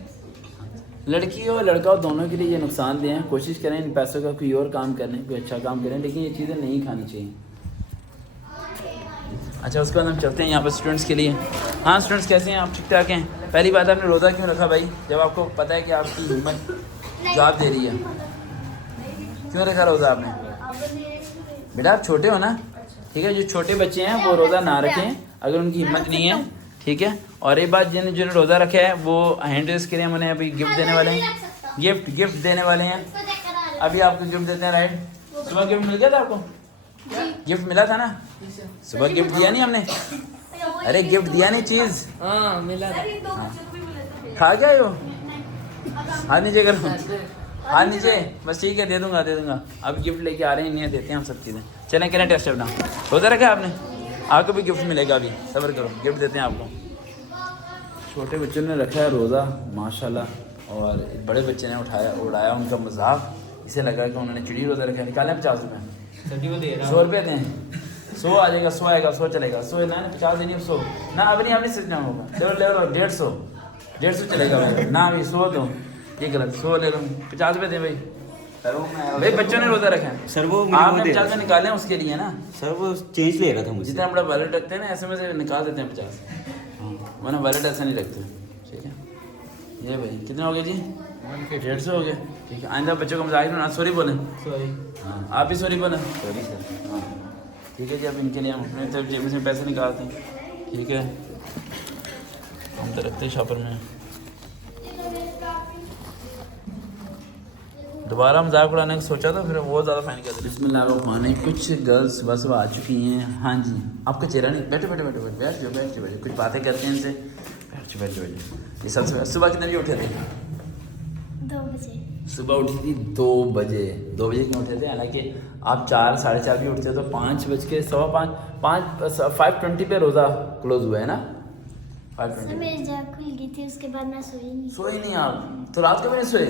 लड़की और लड़का और दोनों के लिए ये नुकसानदेह हैं। कोशिश करें इन पैसों का कोई और काम करने, कोई अच्छा काम करें, लेकिन ये चीज़ें नहीं खानी चाहिए। अच्छा उसके बाद हम चलते हैं यहाँ पर स्टूडेंट्स के लिए। हाँ स्टूडेंट्स कैसे हैं आप? ठीक ठाक हैं? पहली बात आपने रोज़ा क्यों रखा भाई, जब आपको पता है कि आपकी हिम्मत जवाब दे रही है? क्यों रखा रोज़ा आपने? बेटा आप छोटे हो ना, ठीक है, जो छोटे बच्चे हैं वो रोज़ा ना रखें अगर उनकी हिम्मत नहीं है, ठीक है। और एक बात जिन्होंने रोज़ा रखा है वो हैंड रेस के लिए हम उन्हें अभी गिफ्ट देने वाले हैं, गिफ्ट देने वाले हैं। अभी आपको गिफ्ट देते हैं राइट। सुबह गिफ्ट मिल गया था आपको? गिफ्ट मिला था ना? सुबह गिफ्ट दिया नहीं हमने? अरे गिफ्ट दिया नहीं चीज़? हाँ मिला था। खा क्या हो? हाथ नीचे करो, हाथ नीचे, बस ठीक है दे दूंगा। अब गिफ्ट लेके आ रहे हैं, नहीं देते हैं हम सब चीज़ें। चलें करें टेस्ट अपना। रोज़ा रखा आपने? आपको भी गिफ्ट मिलेगा, अभी सब्र करो, गिफ्ट देते हैं आपको। छोटे बच्चों ने रखा है रोज़ा माशाल्लाह, और बड़े बच्चे ने उड़ाया उनका मजाक। इसे लगा कि उन्होंने चिड़ी रोज़ा रखा है। निकालें 50 रुपये, 100 रुपये दें। 100 आ जाएगा, 100 आएगा, 100 चलेगा, 100 ना 50 नहीं 100 ना, अभी नहीं सीखना होगा, ले लो 150 चलेगा भाई ना, अभी 100 दो, ये गलत, 100 ले लो, 50 रुपये दे भाई। भाई बच्चों ने रोजा रखा है, सर वो आपने 50 में निकाले हैं उसके लिए ना, सर वो चेंज ले रहा था मुझे। जितना बड़ा वैलेट रखते हैं ना ऐसे में से निकाल देते हैं 50, वरना वैलेट ऐसा नहीं रखते, ठीक है। ये भाई कितने हो गए जी? 150 हो गए, ठीक है। आइंदा बच्चों को मजाक ना सॉरी बोलें, सॉरी। हाँ आप भी सॉरी बोलें, सॉरी सर। हाँ ठीक है जी। अब इनके लिए हम अपने तरफ जेब से पैसे निकालते हैं, ठीक है। हम तो रखते हैं शॉपर में। दोबारा मजाक उड़ाने का सोचा था, फिर बहुत ज़्यादा फाइन कर दिया। बिस्मिल्लाह, कुछ गर्ल्स सुबह सुबह आ चुकी हैं। हाँ जी, आपका चेहरा नहीं, बैठो बैठो बैठो बैठो, बैठ जाओ बैठ जाओ, कुछ बातें करते हैं इनसे, बैठ जाओ बैठ जाओ बैठ जाओ। ये सबसे सुबह कितने बजे उठे थे? 2 बजे। सुबह उठी थी 2 बजे। 2 बजे क्यों उठे थे? हालांकि आप 4 साढ़े 4 भी उठते हो तो 5 बज के 5:20 पे रोज़ा क्लोज हुआ है ना, 5:20। मेरी जाग खुल गई थी, उसके बाद मैं सोई नहीं। सोई नहीं आप? तो रात को भी नहीं सोए?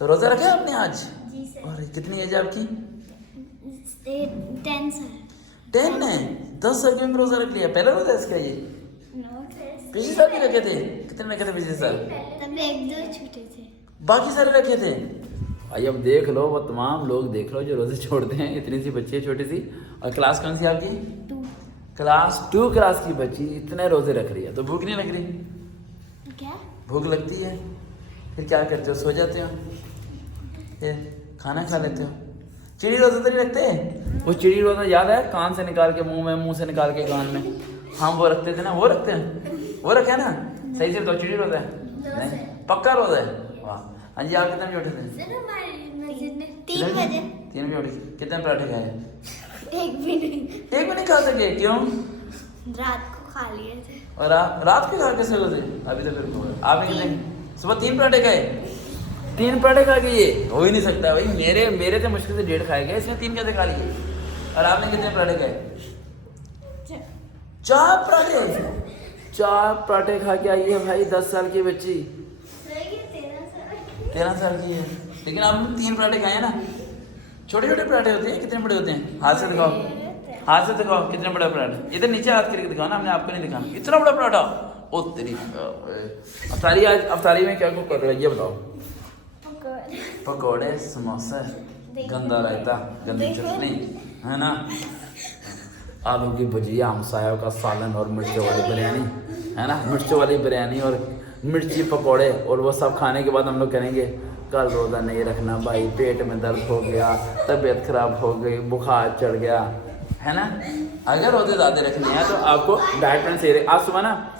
तो रोज़ा रखा आपने आज? जी सर। और कितनी एज है आपकी? 10 सर। 10 है? 10 साल में रोज़ा रख लिया? पहला रोज़ा इसका ये? No sir. पिछले साल भी रखे थे? कितने रखे थे पिछले साल? तब 1-2 छूटे थे। बाकी सारे रखे थे? भाई अब देख लो, वो तमाम लोग देख लो जो रोज़े छोड़ते हैं। इतनी सी बच्ची है छोटी सी, और क्लास कौन सी आपकी? 2। क्लास 2 क्लास की बच्ची इतने रोज़े रख रही है, तो भूख नहीं लग रही? क्या? भूख लगती है, फिर क्या करते हो? सो जाते हो, फिर खाना खा लेते हो। चिड़ी रोज़ा तो नहीं रखते? वो चिड़ी रोज़ा याद है, कान से निकाल के मुंह में, मुंह से निकाल के कान में, हम वो रखते थे ना, वो रखते हैं? वो रखे है ना? सही से बताओ, चिड़ी रोज़ा है? नहीं, पक्का रोज़ा है। वाह। हाँ जी, आप कितने बजे उठे थे? सर हमारी मस्जिद में 3 बजे। 3 बजे उठे। कितने पराठे खाए? 1 भी नहीं। एक भी नहीं खा सके? क्यों? रात को खा लिए थे। और रात को खा कैसे होते? अभी तो फिर आपने कितने? सुबह 3 पराठे खाए? 3 पराठे खा के? ये हो ही नहीं सकता भाई, मेरे तो मुश्किल से 1.5 खाए गए, इसमें 3 कैसे खा लिए? और आपने कितने पराठे खाए? 4 पराठे? 4 पराठे खा के आई है भाई 10 साल की बच्ची। 13 साल की है, लेकिन आपने 3 पराठे खाए हैं ना। छोटे छोटे पराठे होते हैं, कितने बड़े होते हैं? हाथ से दिखाओ, हाथ से दिखाओ कितने बड़ा पराठा। इधर नीचे हाथ करके दिखाओ ना, हमने आपको नहीं दिखाना। इतना बड़ा पराठा? ओ तेरी। अफ्तारी आज अफ्तारी में क्या कुछ कर रहे हो ये बताओ? पकौड़े, समोसा, गंदा रायता, गंदी चटनी, है ना, आलू की भुजिया, हमसायों का सालन और मिर्चों वाली बिरयानी, है ना, मिर्चों वाली बिरयानी और मिर्ची पकौड़े। और वो सब खाने के बाद हम लोग करेंगे कल रोज़ा नहीं रखना भाई, पेट में दर्द हो गया, तबीयत खराब हो गई, बुखार चढ़ गया, है ना। अगर रोज़े ज़्यादा रखने हैं तो आपको डाइट प्लान सही रहे। आज सुबह ना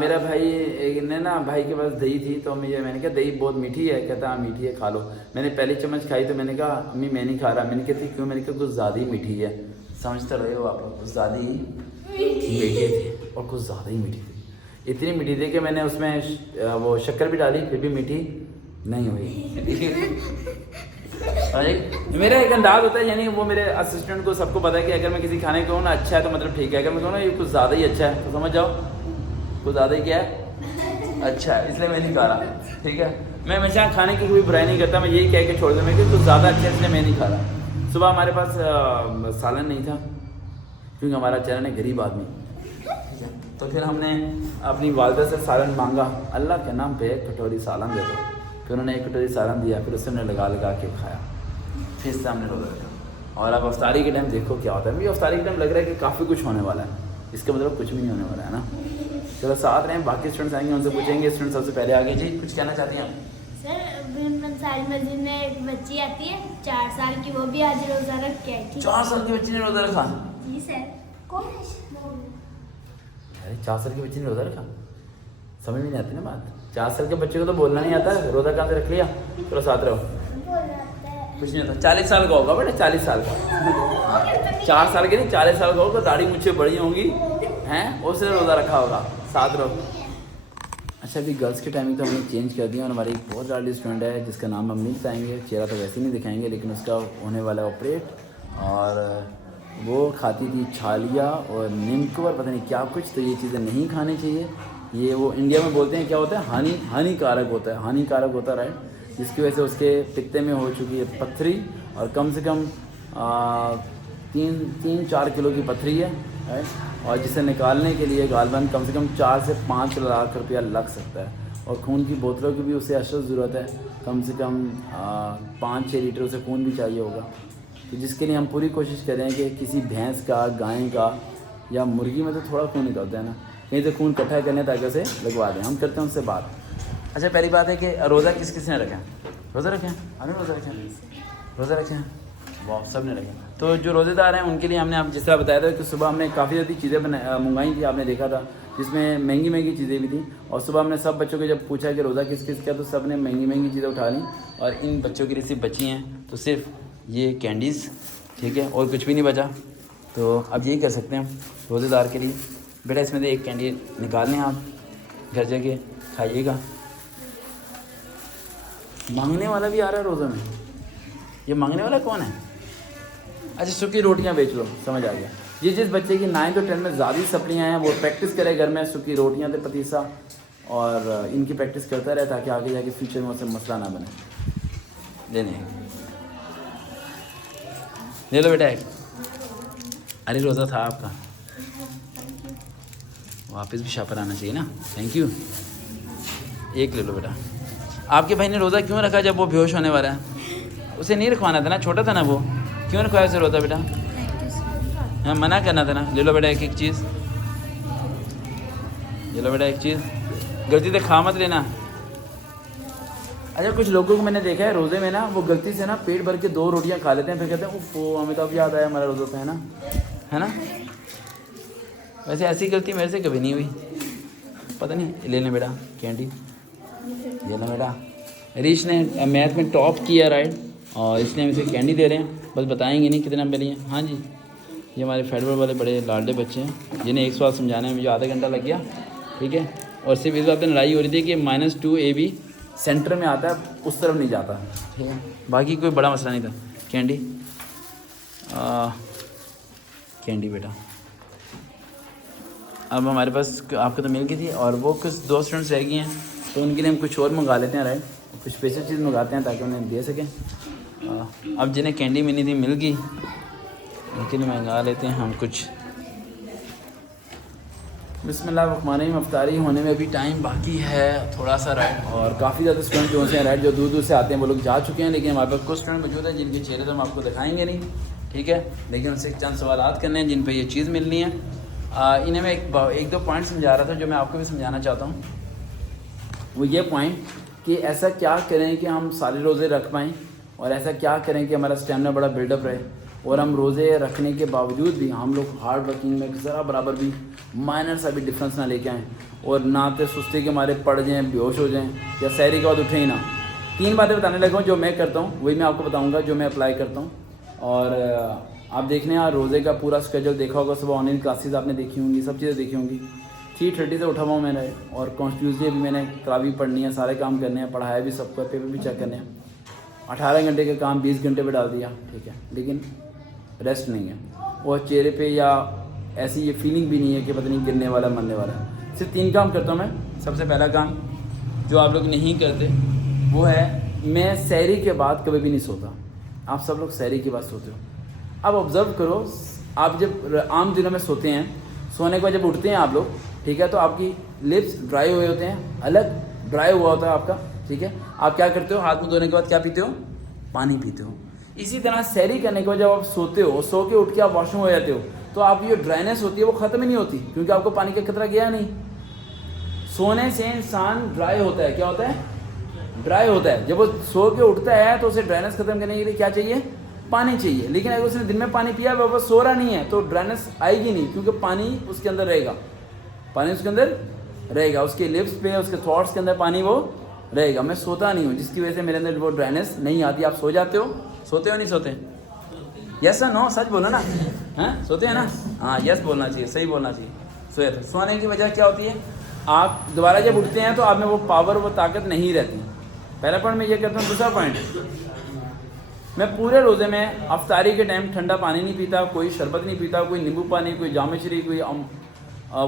मेरा भाई ने ना, भाई के पास दही थी, तो मैंने कहा दही बहुत मीठी है, कहता हाँ मीठी है खा लो। मैंने पहली चम्मच खाई तो मैंने कहा अम्मी मैं नहीं खा रहा। मैंने कहती क्यों? मैंने कहा कुछ ज़्यादा ही मीठी है। समझते रहे हो आप, कुछ ज़्यादा ही मीठी थी, और कुछ ज़्यादा ही मीठी थी। इतनी मीठी थी कि मैंने उसमें वो शक्कर भी डाली, फिर भी मीठी नहीं हुई। और मेरा एक अंदाज होता है, यानी वो मेरे असिस्टेंट को सबको पता है कि अगर मैं किसी खाने को कहूँ ना अच्छा है तो मतलब ठीक है, अगर मैं कहूँ ना ये कुछ ज़्यादा ही अच्छा है तो समझ जाओ कुछ ज़्यादा ही क्या है, अच्छा है, इसलिए मैं नहीं खा रहा। ठीक है, मैं हमेशा खाने की कोई बुराई नहीं करता, मैं यही कह के छोड़ दूँ मैं कि कुछ ज़्यादा अच्छा है इसलिए मैं नहीं खा रहा। सुबह हमारे पास सालन नहीं था क्योंकि हमारा चरण है गरीब आदमी, ठीक है। तो फिर हमने अपनी वालदा से सालन मांगा, अल्लाह के नाम पे एक कटोरी सालन दे दो। फिर उन्होंने एक कटोरी सालन दिया, फिर उससे हमने लगा लगा के खाया, फिर से हमने रोज़ा रखा। और अब अफ्तारी के टाइम देखो क्या होता है। मुझे अफ्तारी के टाइम लग रहा है कि काफ़ी कुछ होने वाला है, इसका मतलब कुछ भी नहीं होने वाला है ना। चलो साथ रहें, बाकी स्टूडेंट्स आएंगे उनसे पूछेंगे। स्टूडेंट सबसे पहले आगे जी कुछ कहना चाहती हैं? सर सारी मस्जिद में एक बच्ची आती है 4 साल की, वो भी आज रोज़ा रख के आई थी। 4 साल की बच्ची ने रोज़ा रखा? जी सर। कौन है? अरे 4 साल की बच्ची ने रोज़ा रखा? समझ में नहीं आती ना बात। 4 साल के बच्चे को तो बोलना नहीं आता, रोज़ा कहाँ से रख लिया। चलो साथ रहो, कुछ नहीं होता। 40 साल का होगा बेटा, 40 साल का। 4 साल के नहीं 40 साल का होगा, दाढ़ी मुझे बड़ी होंगी हैं, उसने रोज़ा रखा होगा। साथ रहो। अच्छा अभी गर्ल्स की टाइमिंग तो हमने चेंज कर दिया, और हमारी एक बहुत लाडली स्टूडेंट है जिसका नाम हम नहीं बताएंगे, चेहरा तो वैसे ही नहीं दिखाएंगे, लेकिन उसका होने वाला ऑपरेट, और वो खाती थी छालिया और नीमकुर, पता नहीं क्या कुछ। तो ये चीज़ें नहीं खानी चाहिए, ये वो इंडिया में बोलते हैं क्या होता है, हानिकारक होता है, हानिकारक होता है राइट, जिसकी वजह से उसके पित्ते में हो चुकी है पत्थरी, और कम से कम 3-4 किलो की पथरी है राइट, और जिसे निकालने के लिए गालबन कम से कम 4 से 5 लाख रुपया लग सकता है। और खून की बोतलों की भी उसे अशद ज़रूरत है, कम से कम 5-6 लीटर उसे खून भी चाहिए होगा। तो जिसके लिए हम पूरी कोशिश कर रहे हैं कि किसी भैंस का, गाय का या मुर्गी में तो थोड़ा खून निकलता है ना, कहीं से खून इकट्ठा करने ताकि उसे लगवा दें। हम करते हैं उनसे बात। अच्छा, पहली बात है कि रोज़ा किस किस ने रखा है? रोज़ा रखे हैं? हमने रोज़ा रखे हैं, रोज़ा रखे हैं, वाह सब ने रखे। तो जो रोज़ेदार हैं उनके लिए हमने आप जिस तरह बताया था कि सुबह हमने काफ़ी ज़्यादा चीज़ें मंगाई थी, आपने देखा था, जिसमें महंगी चीज़ें भी थी। और सुबह हमने सब बच्चों को जब पूछा कि रोज़ा किस किस का, तो सब ने महंगी चीज़ें उठा ली। और इन बच्चों की रेसिपी बची हैं तो सिर्फ ये कैंडीज़, ठीक है, और कुछ भी नहीं बचा। तो अब यही कर सकते हैं रोज़ेदार के लिए। बेटा इसमें से एक कैंडी निकाल लें, आप घर जाके खाइएगा। मांगने वाला भी आ रहा है रोज़े में। ये मांगने वाला कौन है? अच्छा, सूखी रोटियां बेच लो, समझ आ गया। जिस बच्चे की 9th और 10th में ज़्यादा सप्लियाँ हैं वो प्रैक्टिस करे घर में सूखी रोटियां, तो पतीसा, और इनकी प्रैक्टिस करता रहे ताकि आगे जाके फ्यूचर में उससे मसला ना बने। ले लो बेटा एक। अरे रोज़ा था आपका, वापस भी शापर आना चाहिए ना। Thank you. एक ले लो बेटा। आपके भाई ने रोज़ा क्यों रखा जब वो बेहोश होने वाला है? उसे नहीं रखवाना था ना, छोटा था ना वो, क्यों रखवाया उसे रोज़ा बेटा? हाँ, मना करना था ना। ले लो बेटा एक चीज़, ले लो बेटा एक चीज़, गलती से खा मत लेना। अच्छा, कुछ लोगों को मैंने देखा है रोज़े में ना, वो गलती से ना पेट भर के 2 रोटियां खा लेते हैं, फिर कहते हैं उफ हमें तो अब याद आया हमारा रोज़ा था, है ना। वैसे ऐसी गलती मेरे से कभी नहीं हुई, पता नहीं। ले लें बेटा कैंडी, ये ना बेटा। रीश ने मैथ में टॉप किया राइट, और इसलिए हम इसे कैंडी दे रहे हैं। बस बताएंगे नहीं कितना मिली है। हाँ जी, ये हमारे फेडरल वाले बड़े लाडले बच्चे हैं जिन्हें एक सवाल समझाने में मुझे आधा घंटा लग गया, ठीक है। और सिर्फ इस बात पर लड़ाई हो रही थी कि -2 AB सेंटर में आता है, उस तरफ नहीं जाता, ठीक है। बाकी कोई बड़ा मसला नहीं था। कैंडी, कैंडी बेटा। अब हमारे पास आपको तो मिल गई थी, और वो कुछ 2 स्टूडेंट्स रह गई हैं, तो उनके लिए हम कुछ और मंगा लेते हैं राइट, कुछ स्पेशल चीज़ मंगाते हैं ताकि उन्हें दे सकें। अब जिन्हें कैंडी मिली थी मिल गई, उनके लिए मंगा लेते हैं हम कुछ। बिस्मिल्लाहिर्रहमानिर्रहीम। अफ्तारी होने में अभी टाइम बाकी है थोड़ा सा राइट, और काफ़ी ज़्यादा स्टूडेंट जो हैं राइट, जो दूर दूर से आते हैं वो लोग जा चुके हैं, लेकिन हमारे पास कुछ स्टूडेंट मौजूद हैं जिनके चेहरे तो हम आपको दिखाएंगे नहीं, ठीक है, लेकिन उनसे चंद सवालात करने हैं जिन पर ये चीज़ मिलनी है। इन्हें मैं एक दो पॉइंट समझा रहा था जो मैं आपको भी समझाना चाहता हूँ। वो ये पॉइंट कि ऐसा क्या करें कि हम सारे रोज़े रख पाएँ, और ऐसा क्या करें कि हमारा स्टेमिना बड़ा बिल्डअप रहे, और हम रोज़े रखने के बावजूद भी हम लोग हार्ड वर्किंग में ज़रा बराबर भी माइनर सा भी डिफरेंस ना लेके आएँ, और ना तो सुस्ती के हमारे पड़ जाएँ, बेहोश हो जाएँ, या सहरी के बाद उठे ही ना। 3 बातें बताने लगा हूँ जो मैं करता हूँ, वही मैं आपको बताऊँगा जो मैं अप्लाई करता हूँ। और आप देख लें, यार रोज़े का पूरा स्केड्यूल देखा होगा, सुबह ऑनलाइन क्लासेस आपने देखी होंगी, सब चीज़ें देखी होंगी। 3:30 से उठा हुआ हूँ मैंने, और कॉन्स्टिट्यूसडे भी मैंने तरावी पढ़नी है, सारे काम करने हैं, पढ़ाया भी सबको, पेपर भी चेक करने हैं। 18 घंटे का काम 20 घंटे पे डाल दिया, ठीक है, लेकिन रेस्ट नहीं है, और चेहरे पे या ऐसी ये फीलिंग भी नहीं है कि पता नहीं गिरने वाला मरने वाला है। सिर्फ 3 काम करता हूँ मैं। सबसे पहला काम जो आप लोग नहीं करते वो है, मैं सहरी के बाद कभी भी नहीं सोता। आप सब लोग सहरी के बाद सोते हो। अब ऑब्ज़र्व करो, आप जब आम दिनों में सोते हैं, सोने के बाद जब उठते हैं आप लोग, ठीक है, तो आपकी लिप्स ड्राई हुए होते हैं, अलग ड्राई हुआ होता है आपका, ठीक है। आप क्या करते हो, हाथ मुँह धोने के बाद क्या पीते हो? पानी पीते हो। इसी तरह सहरी करने के बाद जब आप सोते हो, सो के उठ के आप वॉशरूम हो जाते हो, तो आपकी जो ड्राइनेस होती है वो ख़त्म ही नहीं होती, क्योंकि आपको पानी का खतरा गया नहीं। सोने से इंसान ड्राई होता है। क्या होता है? ड्राई होता है। जब वो सो के उठता है तो उसे ड्राइनेस ख़त्म करने के लिए क्या चाहिए? पानी चाहिए। लेकिन अगर उसने दिन में पानी पिया, वो बस सो रहा नहीं है, तो ड्राइनेस आएगी नहीं, क्योंकि पानी उसके अंदर रहेगा, पानी उसके अंदर रहेगा, उसके लिप्स पे, उसके थॉट्स के अंदर पानी वो रहेगा। मैं सोता नहीं हूँ, जिसकी वजह से मेरे अंदर वो ड्राइनेस नहीं आती। आप सो जाते हो? सोते हो नहीं सोते? यस नो, सच बोलो ना, हैं? सोते हैं ना? हाँ, यस बोलना चाहिए, सही बोलना चाहिए। सोए थे। सोने की वजह क्या होती है? आप दोबारा जब उठते हैं तो आप में वो पावर, वो ताकत नहीं रहती। पहला पॉइंट मैं ये करता हूँ। दूसरा पॉइंट, मैं पूरे रोज़े में अफ्तारी के टाइम ठंडा पानी नहीं पीता, कोई शरबत नहीं पीता, कोई नींबू पानी, कोई जामशरी, कोई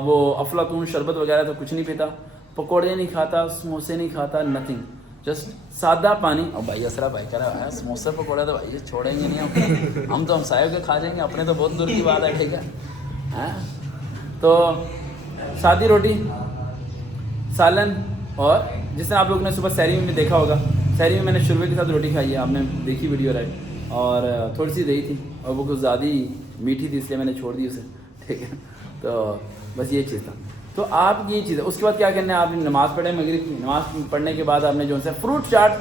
वो अफलातून शरबत वगैरह तो कुछ नहीं पीता, पकौड़े नहीं खाता, समोसे नहीं खाता, नथिंग। जस्ट सादा पानी। और भाई असरा भाई कह रहा है समोसा पकौड़ा तो भाई ये छोड़ेंगे नहीं हम तो हमसायों के खा जाएंगे, अपने तो बहुत दूर की बात है, ठीक है। हैं तो सादी रोटी, सालन, और जिस तरह आप लोगों ने सुबह सहरी में देखा होगा, सहरी में मैंने शुरबे के साथ रोटी खाई है, आपने देखी वीडियो राइट, और थोड़ी सी दही थी और वो कुछ ज़्यादा ही मीठी थी इसलिए मैंने छोड़ दी उसे, ठीक है। तो बस ये चीज़ था। तो आप ये चीज़ है, उसके बाद क्या करना है, आपने नमाज़ पढ़े, मगरिब की नमाज़ पढ़ने के बाद आपने जो है फ्रूट चाट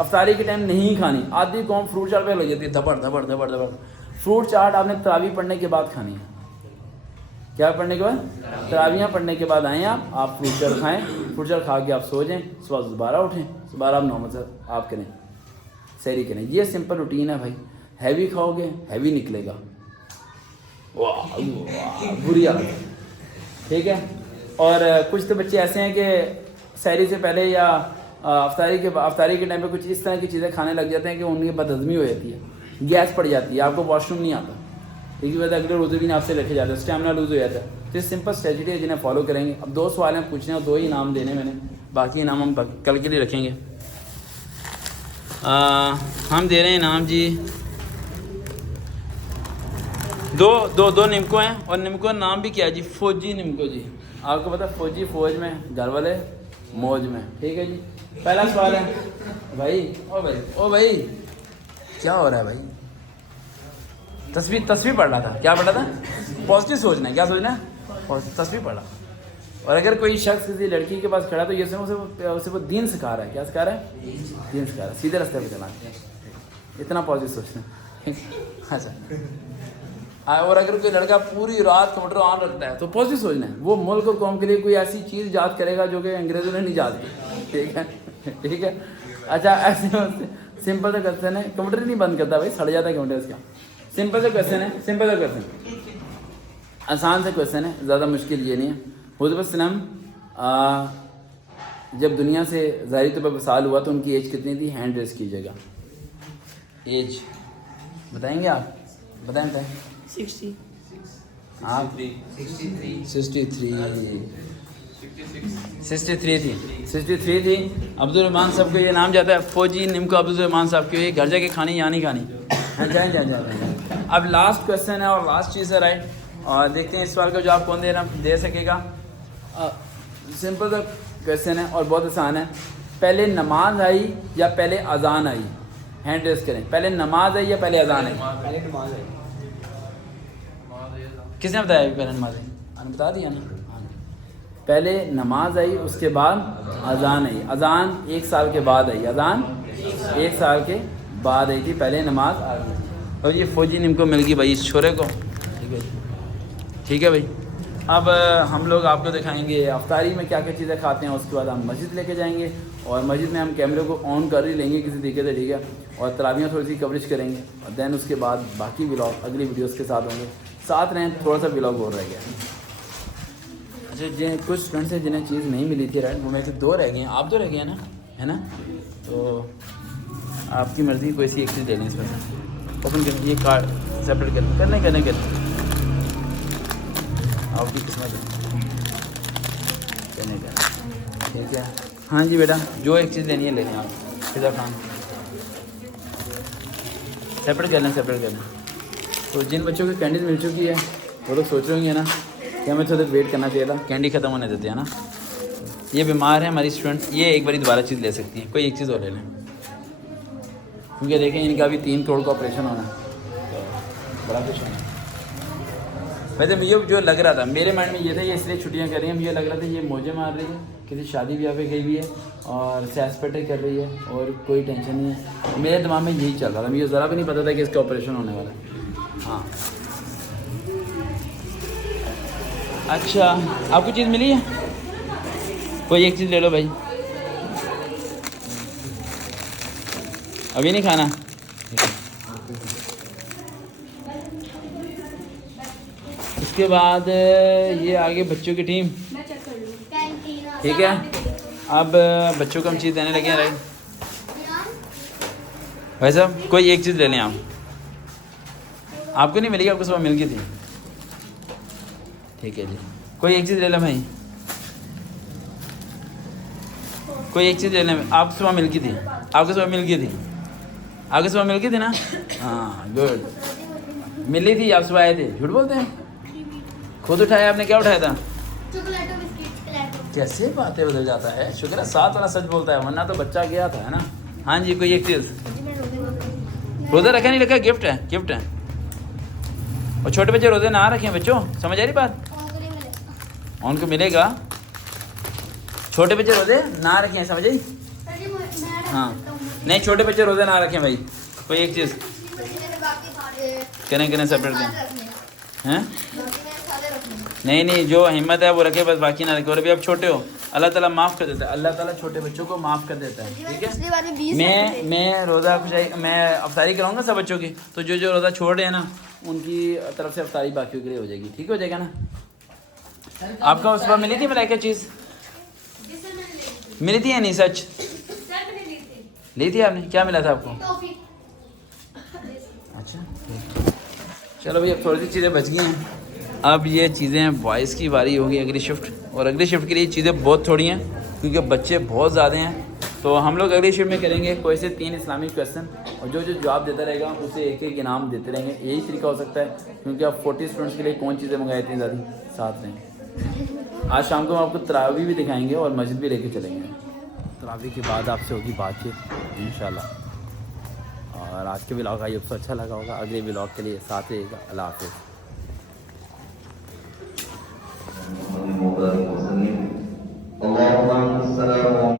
अफ्तारी के टाइम नहीं खानी। आधी कौम फ्रूट चाट पे लग जाती है, धबड़ धबड़ धबड़ धबड़। फ्रूट चाट आपने तरावी पढ़ने के बाद खानी है। क्या पढ़ने के बाद? तरावियाँ पढ़ने के बाद आएँ आप फ्रूट चाट खाएँ, फ्रूट चाट खा के आप सो जाएँ, सुबह दोबारा उठें, दोबारा आप नॉर्मल से आप करें, सहरी करें। ये सिंपल रूटीन है भाई। हैवी खाओगे हैवी निकलेगा, वाह बुरी हालत है, ठीक है। और कुछ तो बच्चे ऐसे हैं कि सहरी से पहले या अफ्तारी के टाइम पे कुछ इस तरह की चीज़ें खाने लग जाते हैं कि उनकी बदहज़मी हो जाती है, गैस पड़ जाती है, आपको वॉशरूम नहीं आता, ठीक है। अगले रोज़े भी आपसे रखे जाते हैं, स्टेमिना लूज़ हो जाता है। तो ये सिंपल स्ट्रेटजी है जिन्हें फॉलो करेंगे। अब 2 सवाल हैं पूछने और 2 ही इनाम देने मैंने, बाकी इनाम हम कल के लिए रखेंगे। हम दे रहे हैं इनाम जी दो निमको हैं, और निमको का नाम भी क्या है जी? फौजी निमको जी। आपको पता है फौजी फौज में, घर वाले मौज में, ठीक है जी। पहला सवाल है भाई, ओ भाई क्या हो रहा है भाई? तस्वीर पढ़ रहा था। क्या पढ़ रहा था? पॉजिटिव सोचना है। क्या सोचना है? तस्वीर पढ़ रहा। और अगर कोई शख्स किसी लड़की के पास खड़ा तो ये सुनो उसे वो दीन सिखा रहा है। क्या सिखा रहा है? दीन सिखा रहा है, सीधे रास्ते पे चलाना है, इतना पॉजिटिव सोचना। अच्छा, और अगर कोई लड़का पूरी रात कंप्यूटर ऑन रखता है तो पॉजिटिव सोचना है, वो मुल्क और कौम के लिए कोई ऐसी चीज़ ईजाद करेगा जो कि अंग्रेज़ों ने नहीं ईजाद की, ठीक है, ठीक है। अच्छा, ऐसे सिंपल सा क्वेश्चन है, कंप्यूटर नहीं बंद करता भाई, सड़ जाता है कंप्यूटर इसका। सिंपल सा क्वेश्चन है, सिंपल सा क्वेश्चन, आसान सा क्वेश्चन है, ज़्यादा मुश्किल ये नहीं है। हुज़ूर सल्लम जब दुनिया से ज़ाहिरी तौर पर वसाल हुआ तो उनकी एज कितनी थी? हैंड रेस कीजिएगा, एज बताएंगे आप? बताएं 60। आप 63 थी। अब्दुल रहमान साहब को ये नाम जाता है फौजी निमको अब्दुल रहमान साहब के, घर जाके खानी या नहीं खानी? जाए। अब लास्ट क्वेश्चन है और लास्ट चीज़ है राइट, और देखते हैं इस सवाल का जवाब कौन दे सकेगा। सिंपल सा क्वेश्चन है और बहुत आसान है। पहले नमाज आई या पहले अजान आई? हैंड रेस करें। पहले नमाज आई या पहले अजान आई? पहले नमाज आई। किसने बताया पहले नमाज आई? आपने बता दिया ना। पहले नमाज आई, उसके बाद अजान आई। अजान 1 साल के बाद आई, अजान 1 साल के बाद आई थी, पहले नमाज आ गई। और ये फौजी निमको मिल गई भाई इस छोरे को, ठीक है, ठीक है भाई। अब हम लोग आपको दिखाएंगे अफ्तारी में क्या क्या चीज़ें खाते हैं, उसके बाद हम मस्जिद लेके जाएंगे और मस्जिद में हम कैमरे को ऑन कर ही लेंगे किसी तरीके से, ठीक है, और तरावियाँ थोड़ी सी कवरेज करेंगे और दैन उसके बाद बाकी व्लॉग अगली वीडियोस के साथ होंगे। साथ रहें, थोड़ा सा व्लॉग और रह गया। अच्छा, जिन कुछ स्टूडेंट्स हैं जिन्हें चीज़ नहीं मिली थी राइट, वो में से 2 रह गए हैं, आप 2 रह गए हैं ना, है ना? तो आपकी मर्ज़ी, कोई सी एक चीज़ ले लें इसमें से, ओपन कर ये कार्ड सेपरेट करने आपकी किस्मत करने का, ठीक है। हाँ जी बेटा, जो एक चीज़ लेनी है ले लें आप, फिजा खान सेपरेट कर लें। तो जिन बच्चों को कैंडीज मिल चुकी है वो लोग सोच रहे होंगे ना कि हमें थोड़ा वेट करना चाहिए था, कैंडी ख़त्म होने देते हैं ना। ये बीमार है हमारी स्टूडेंट, ये एक बारी दोबारा चीज़ ले सकती है, कोई एक चीज़ और ले लें, क्योंकि देखें इनका भी 3 करोड़ का ऑपरेशन होना है, तो बड़ा कुछ है। वैसे मुझे जो लग रहा था, मेरे माइंड में ये था ये इसलिए छुट्टियां कर रही हैं, मुझे लग रहा था ये मौजें मार रही है, किसी शादी ब्याह पे गई हुई है और सैर-सपाटे कर रही है और कोई टेंशन नहीं है। मेरे दिमाग में यही चल रहा था, मुझे ज़रा भी नहीं पता था कि इसका ऑपरेशन होने वाला है। हाँ, अच्छा, आपको चीज़ मिली है? कोई एक चीज़ ले लो भाई, अभी नहीं खाना। इसके बाद ये आगे बच्चों की टीम, ठीक है। अब बच्चों को हम चीज़ देने लगे हैं राइट। भाई साहब कोई एक चीज़ ले लें आप, आपको नहीं मिलेगी, आपको सुबह मिल गई थी, ठीक है जी। कोई एक चीज़ ले लें भाई, कोई एक चीज़ लेने में आपको सुबह मिल गई थी, आपको सुबह मिल गई थी, आपको सुबह मिल गई थी ना? हाँ गुड, मिली थी, आप सुबह आए थे, झूठ बोलते हैं, खुद उठाया आपने, क्या उठाया था? चॉकलेटो बिस्किट चॉकलेटो। कैसे बातें बदल जाता है, शुक्र है साथ वाला सच बोलता है, वरना तो बच्चा गया था, है ना? हाँ जी, कोई एक चीज़ रोज़ा रखा नहीं रखा, गिफ्ट है, गिफ्ट है। और छोटे बच्चे रोज़े ना रखें बच्चों, समझ आ रही बात? उनको मिलेगा, छोटे बच्चे रोज़े ना रखें, समझ आई? हाँ नहीं, छोटे बच्चे रोज़े ना रखें भाई, कोई एक चीज़ करें सेपरेट करें, हैं? नहीं नहीं, जो हिम्मत है वो रखे, बस बाकी ना रखे। और अभी आप छोटे हो, अल्लाह ताला माफ़ कर देता है, अल्लाह ताला छोटे बच्चों को माफ़ कर देता है, ठीक है? मैं रोज़ा मैं अफ्तारी कराऊंगा सब बच्चों की, तो जो रोज़ा छोड़ रहे हैं ना उनकी तरफ से अफ्तारी बाकियों के लिए हो जाएगी, ठीक हो जाएगा ना? आपका उस बार मिली थी मलाइका चीज़? मिली थी या नहीं? सच ली थी आपने? क्या मिला था आपको? अच्छा चलो भाई, अब थोड़ी सी चीज़ें बच गई हैं। अब ये चीज़ें बॉयज़ की बारी होगी अगली शिफ्ट, और अगली शिफ्ट के लिए चीज़ें बहुत थोड़ी हैं क्योंकि बच्चे बहुत ज़्यादा हैं। तो हम लोग अगली शिफ्ट में करेंगे कोई से 3 इस्लामिक क्वेश्चन, और जो जवाब देता रहेगा उसे एक एक इनाम देते रहेंगे। यही तरीका हो सकता है, क्योंकि अब 40 स्टूडेंट्स के लिए कौन चीज़ें मंगाई इतनी ज़्यादा, साथ रहेंगे। आज शाम को हम आपको तरावी भी दिखाएंगे और मस्जिद भी लेके चलेंगे। तरावी के बाद आपसे होगी बातचीत इंशाल्लाह। और आज के व्लॉग आई आपको अच्छा लगा होगा, अगले व्लॉग के लिए साथ रहिएगा। अल्लाह हाफ़िज़।